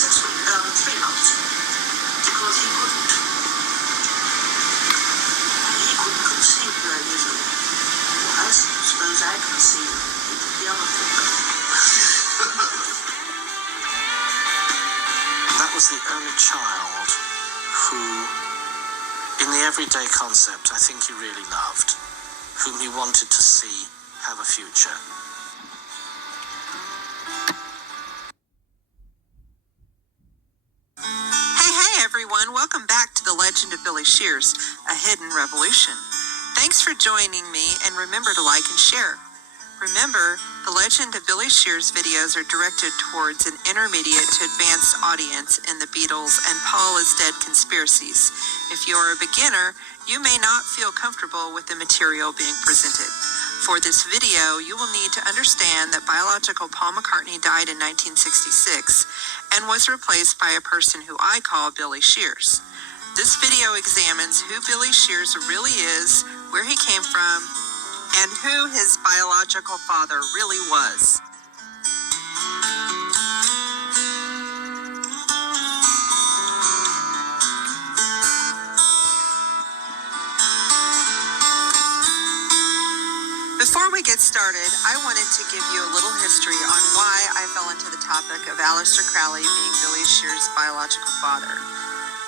3 months, because he couldn't conceive very easily. Well, I suppose I conceived the other thing. That was the only child who, in the everyday concept, I think he really loved, whom he wanted to see have a future. Hey everyone, welcome back to The Legend of Billy Shears, A Hidden Revolution. Thanks for joining me, and remember to like and share. Remember, The Legend of Billy Shears videos are directed towards an intermediate to advanced audience in the Beatles and Paul is Dead conspiracies. If you are a beginner, you may not feel comfortable with the material being presented. For this video, you will need to understand that biological Paul McCartney died in 1966 and was replaced by a person who I call Billy Shears. This video examines who Billy Shears really is, where he came from, and who his biological father really was. Before we get started, I wanted to give you a little history on why I fell into the topic of Aleister Crowley being Billy Shears' biological father.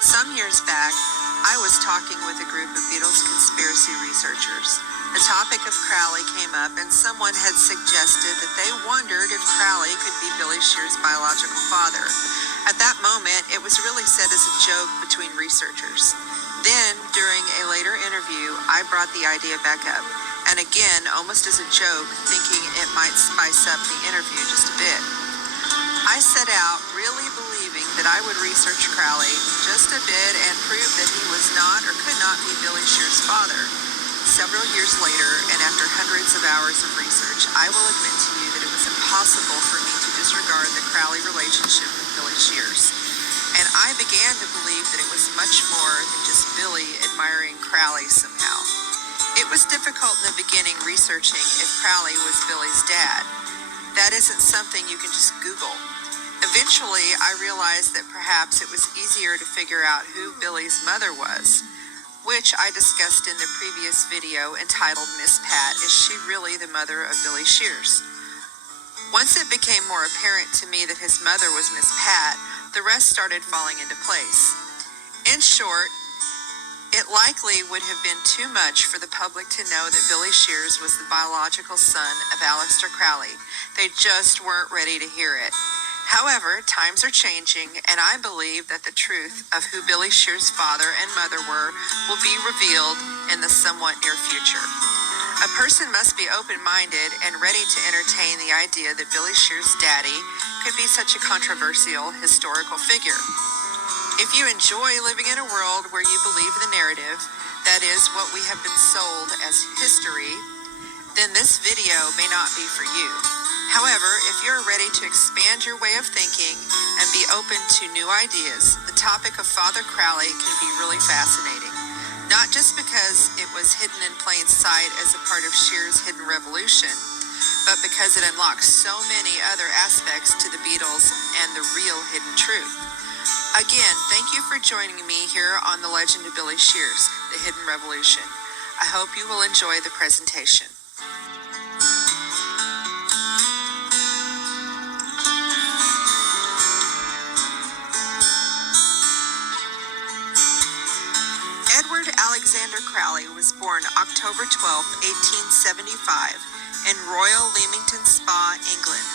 Some years back, I was talking with a group of Beatles conspiracy researchers. The topic of Crowley came up, and someone had suggested that they wondered if Crowley could be Billy Shears' biological father. At that moment, it was really said as a joke between researchers. Then, during a later interview, I brought the idea back up, and again, almost as a joke, thinking it might spice up the interview just a bit. I set out really believing that I would research Crowley just a bit and prove that he was not or could not be Billy Shears' father. Several years later, and after hundreds of hours of research, I will admit to you that it was impossible for me to just disregard the Crowley relationship with Billy Shears. And I began to believe that it was much more than just Billy admiring Crowley somehow. It was difficult in the beginning researching if Crowley was Billy's dad. That isn't something you can just Google. Eventually, I realized that perhaps it was easier to figure out who Billy's mother was, which I discussed in the previous video entitled Miss Pat, Is She Really the Mother of Billy Shears? Once it became more apparent to me that his mother was Miss Pat, the rest started falling into place. In short, it likely would have been too much for the public to know that Billy Shears was the biological son of Aleister Crowley. They just weren't ready to hear it. However, times are changing, and I believe that the truth of who Billy Shears' father and mother were will be revealed in the somewhat near future. A person must be open-minded and ready to entertain the idea that Billy Shears' daddy could be such a controversial historical figure. If you enjoy living in a world where you believe the narrative, that is what we have been sold as history, then this video may not be for you. However, if you're ready to expand your way of thinking and be open to new ideas, the topic of Father Crowley can be really fascinating. Not just because it was hidden in plain sight as a part of Shears' hidden revolution, but because it unlocks so many other aspects to the Beatles and the real hidden truth. Again, thank you for joining me here on The Legend of Billy Shears, The Hidden Revolution. I hope you will enjoy the presentation. Edward Alexander Crowley was born October 12, 1875, in Royal Leamington Spa, England.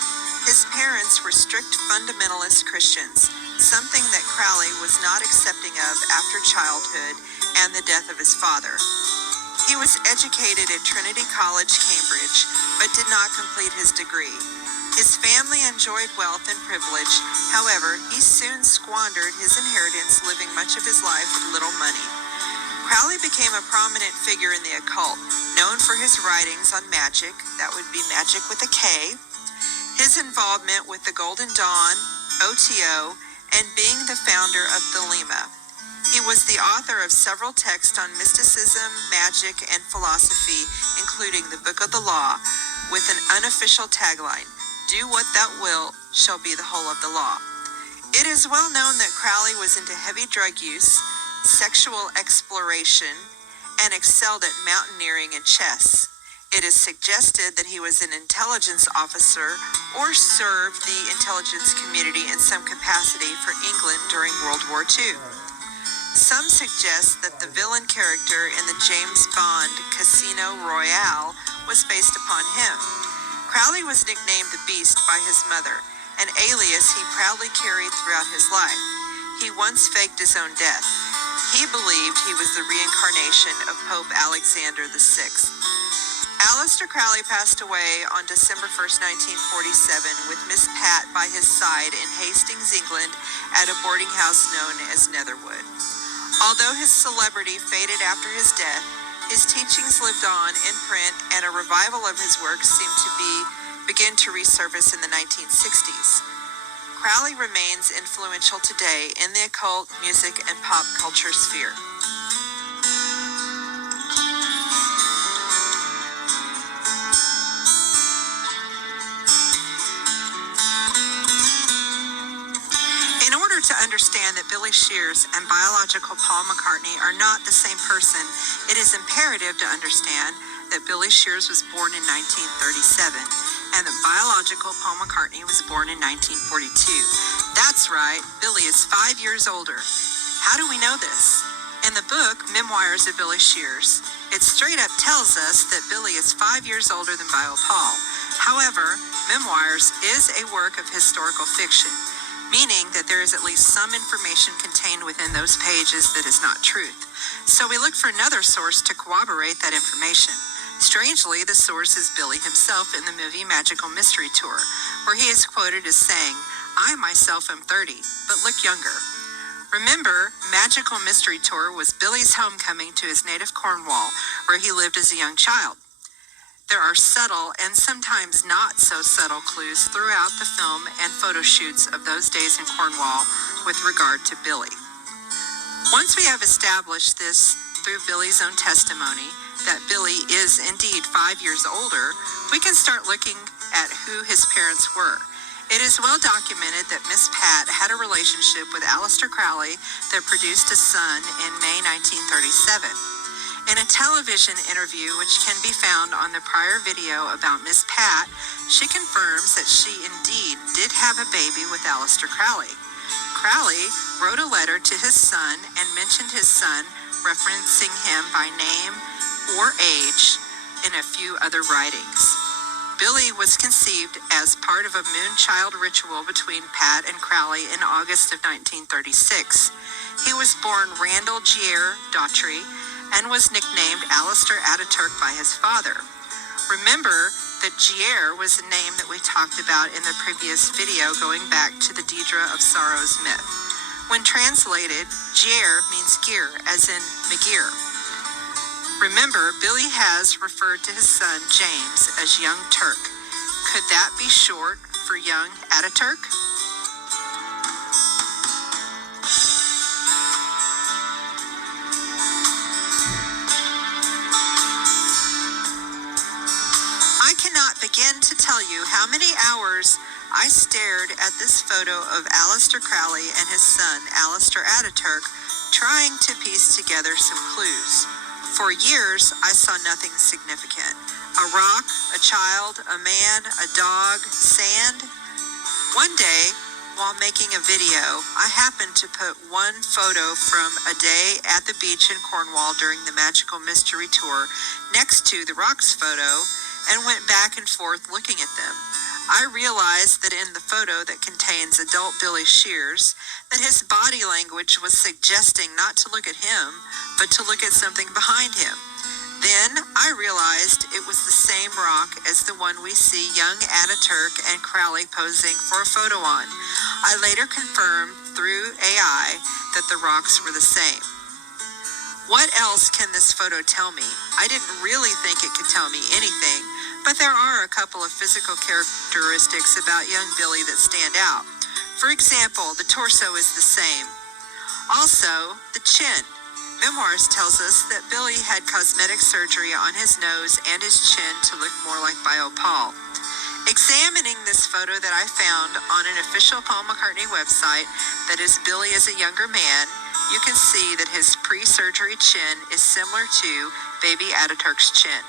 His parents were strict fundamentalist Christians, something that Crowley was not accepting of after childhood and the death of his father. He was educated at Trinity College, Cambridge, but did not complete his degree. His family enjoyed wealth and privilege. However, he soon squandered his inheritance, living much of his life with little money. Crowley became a prominent figure in the occult, known for his writings on magic, that would be magic with a K, his involvement with the Golden Dawn, OTO, and being the founder of Thelema. He was the author of several texts on mysticism, magic, and philosophy, including the Book of the Law, with an unofficial tagline, "Do what thou wilt shall be the whole of the law." It is well known that Crowley was into heavy drug use, sexual exploration, and excelled at mountaineering and chess. It is suggested that he was an intelligence officer or served the intelligence community in some capacity for England during World War II. Some suggest that the villain character in the James Bond Casino Royale was based upon him. Crowley was nicknamed the Beast by his mother, an alias he proudly carried throughout his life. He once faked his own death. He believed he was the reincarnation of Pope Alexander VI. Aleister Crowley passed away on December 1st, 1947, with Miss Pat by his side in Hastings, England, at a boarding house known as Netherwood. Although his celebrity faded after his death, his teachings lived on in print, and a revival of his work seemed to begin to resurface in the 1960s. Crowley remains influential today in the occult, music, and pop culture sphere. In order to understand that Billy Shears and biological Paul McCartney are not the same person, it is imperative to understand that Billy Shears was born in 1937 and that biological Paul McCartney was born in 1942. That's right, Billy is 5 years older. How do we know this? In the book, Memoirs of Billy Shears, it straight up tells us that Billy is 5 years older than Bio Paul. However, Memoirs is a work of historical fiction, meaning that there is at least some information contained within those pages that is not truth. So we look for another source to corroborate that information. Strangely, the source is Billy himself in the movie Magical Mystery Tour, where he is quoted as saying, "I myself am 30, but look younger." Remember, Magical Mystery Tour was Billy's homecoming to his native Cornwall, where he lived as a young child. There are subtle and sometimes not so subtle clues throughout the film and photo shoots of those days in Cornwall with regard to Billy. Once we have established this through Billy's own testimony, that Billy is indeed 5 years older, we can start looking at who his parents were. It is well documented that Miss Pat had a relationship with Aleister Crowley that produced a son in May 1937. In a television interview which can be found on the prior video about Miss Pat, she confirms that she indeed did have a baby with Aleister Crowley. Crowley wrote a letter to his son and mentioned his son, referencing him by name or age in a few other writings. Billy was conceived as part of a moonchild ritual between Pat and Crowley in August of 1936. He was born Randall Gier Daughtry and was nicknamed Aleister Ataturk by his father. Remember that Gier was the name that we talked about in the previous video going back to the Deidre of Sorrows myth. When translated, Gier means gear, as in McGear. Remember, Billy has referred to his son James as Young Turk. Could that be short for Young Ataturk? I cannot begin to tell you how many hours I stared at this photo of Aleister Crowley and his son Aleister Ataturk, trying to piece together some clues. For years, I saw nothing significant. A rock, a child, a man, a dog, sand. One day, while making a video, I happened to put one photo from a day at the beach in Cornwall during the Magical Mystery Tour next to the rocks photo and went back and forth looking at them. I realized that in the photo that contains adult Billy Shears, that his body language was suggesting not to look at him, but to look at something behind him. Then I realized it was the same rock as the one we see young Ataturk and Crowley posing for a photo on. I later confirmed through AI that the rocks were the same. What else can this photo tell me? I didn't really think it could tell me anything, but there are a couple of physical characteristics about young Billy that stand out. For example, the torso is the same. Also, the chin. Memoirs tells us that Billy had cosmetic surgery on his nose and his chin to look more like Bio Paul. Examining this photo that I found on an official Paul McCartney website that is Billy as a younger man, you can see that his pre-surgery chin is similar to baby Ataturk's chin.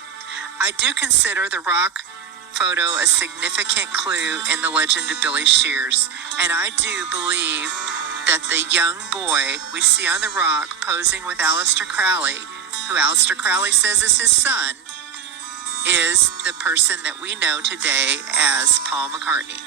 I do consider the rock photo a significant clue in the legend of Billy Shears, and I do believe that the young boy we see on the rock posing with Aleister Crowley, who Aleister Crowley says is his son, is the person that we know today as Paul McCartney.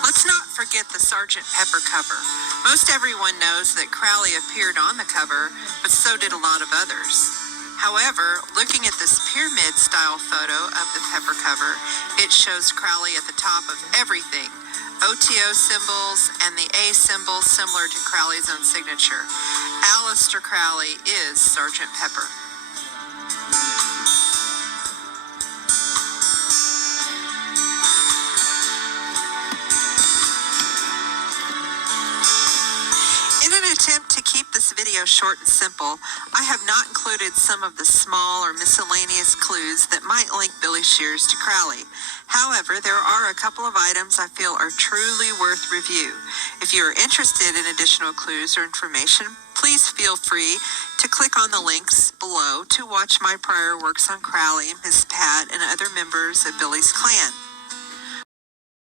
Let's not forget the Sgt. Pepper cover. Most everyone knows that Crowley appeared on the cover, but so did a lot of others. However, looking at this pyramid-style photo of the Pepper cover, it shows Crowley at the top of everything. OTO symbols and the A symbol similar to Crowley's own signature. Aleister Crowley is Sgt. Pepper. In an attempt to keep this video short and simple, I have not included some of the small or miscellaneous clues that might link Billy Shears to Crowley. However, there are a couple of items I feel are truly worth review. If you are interested in additional clues or information, please feel free to click on the links below to watch my prior works on Crowley, Miss Pat, and other members of Billy's clan.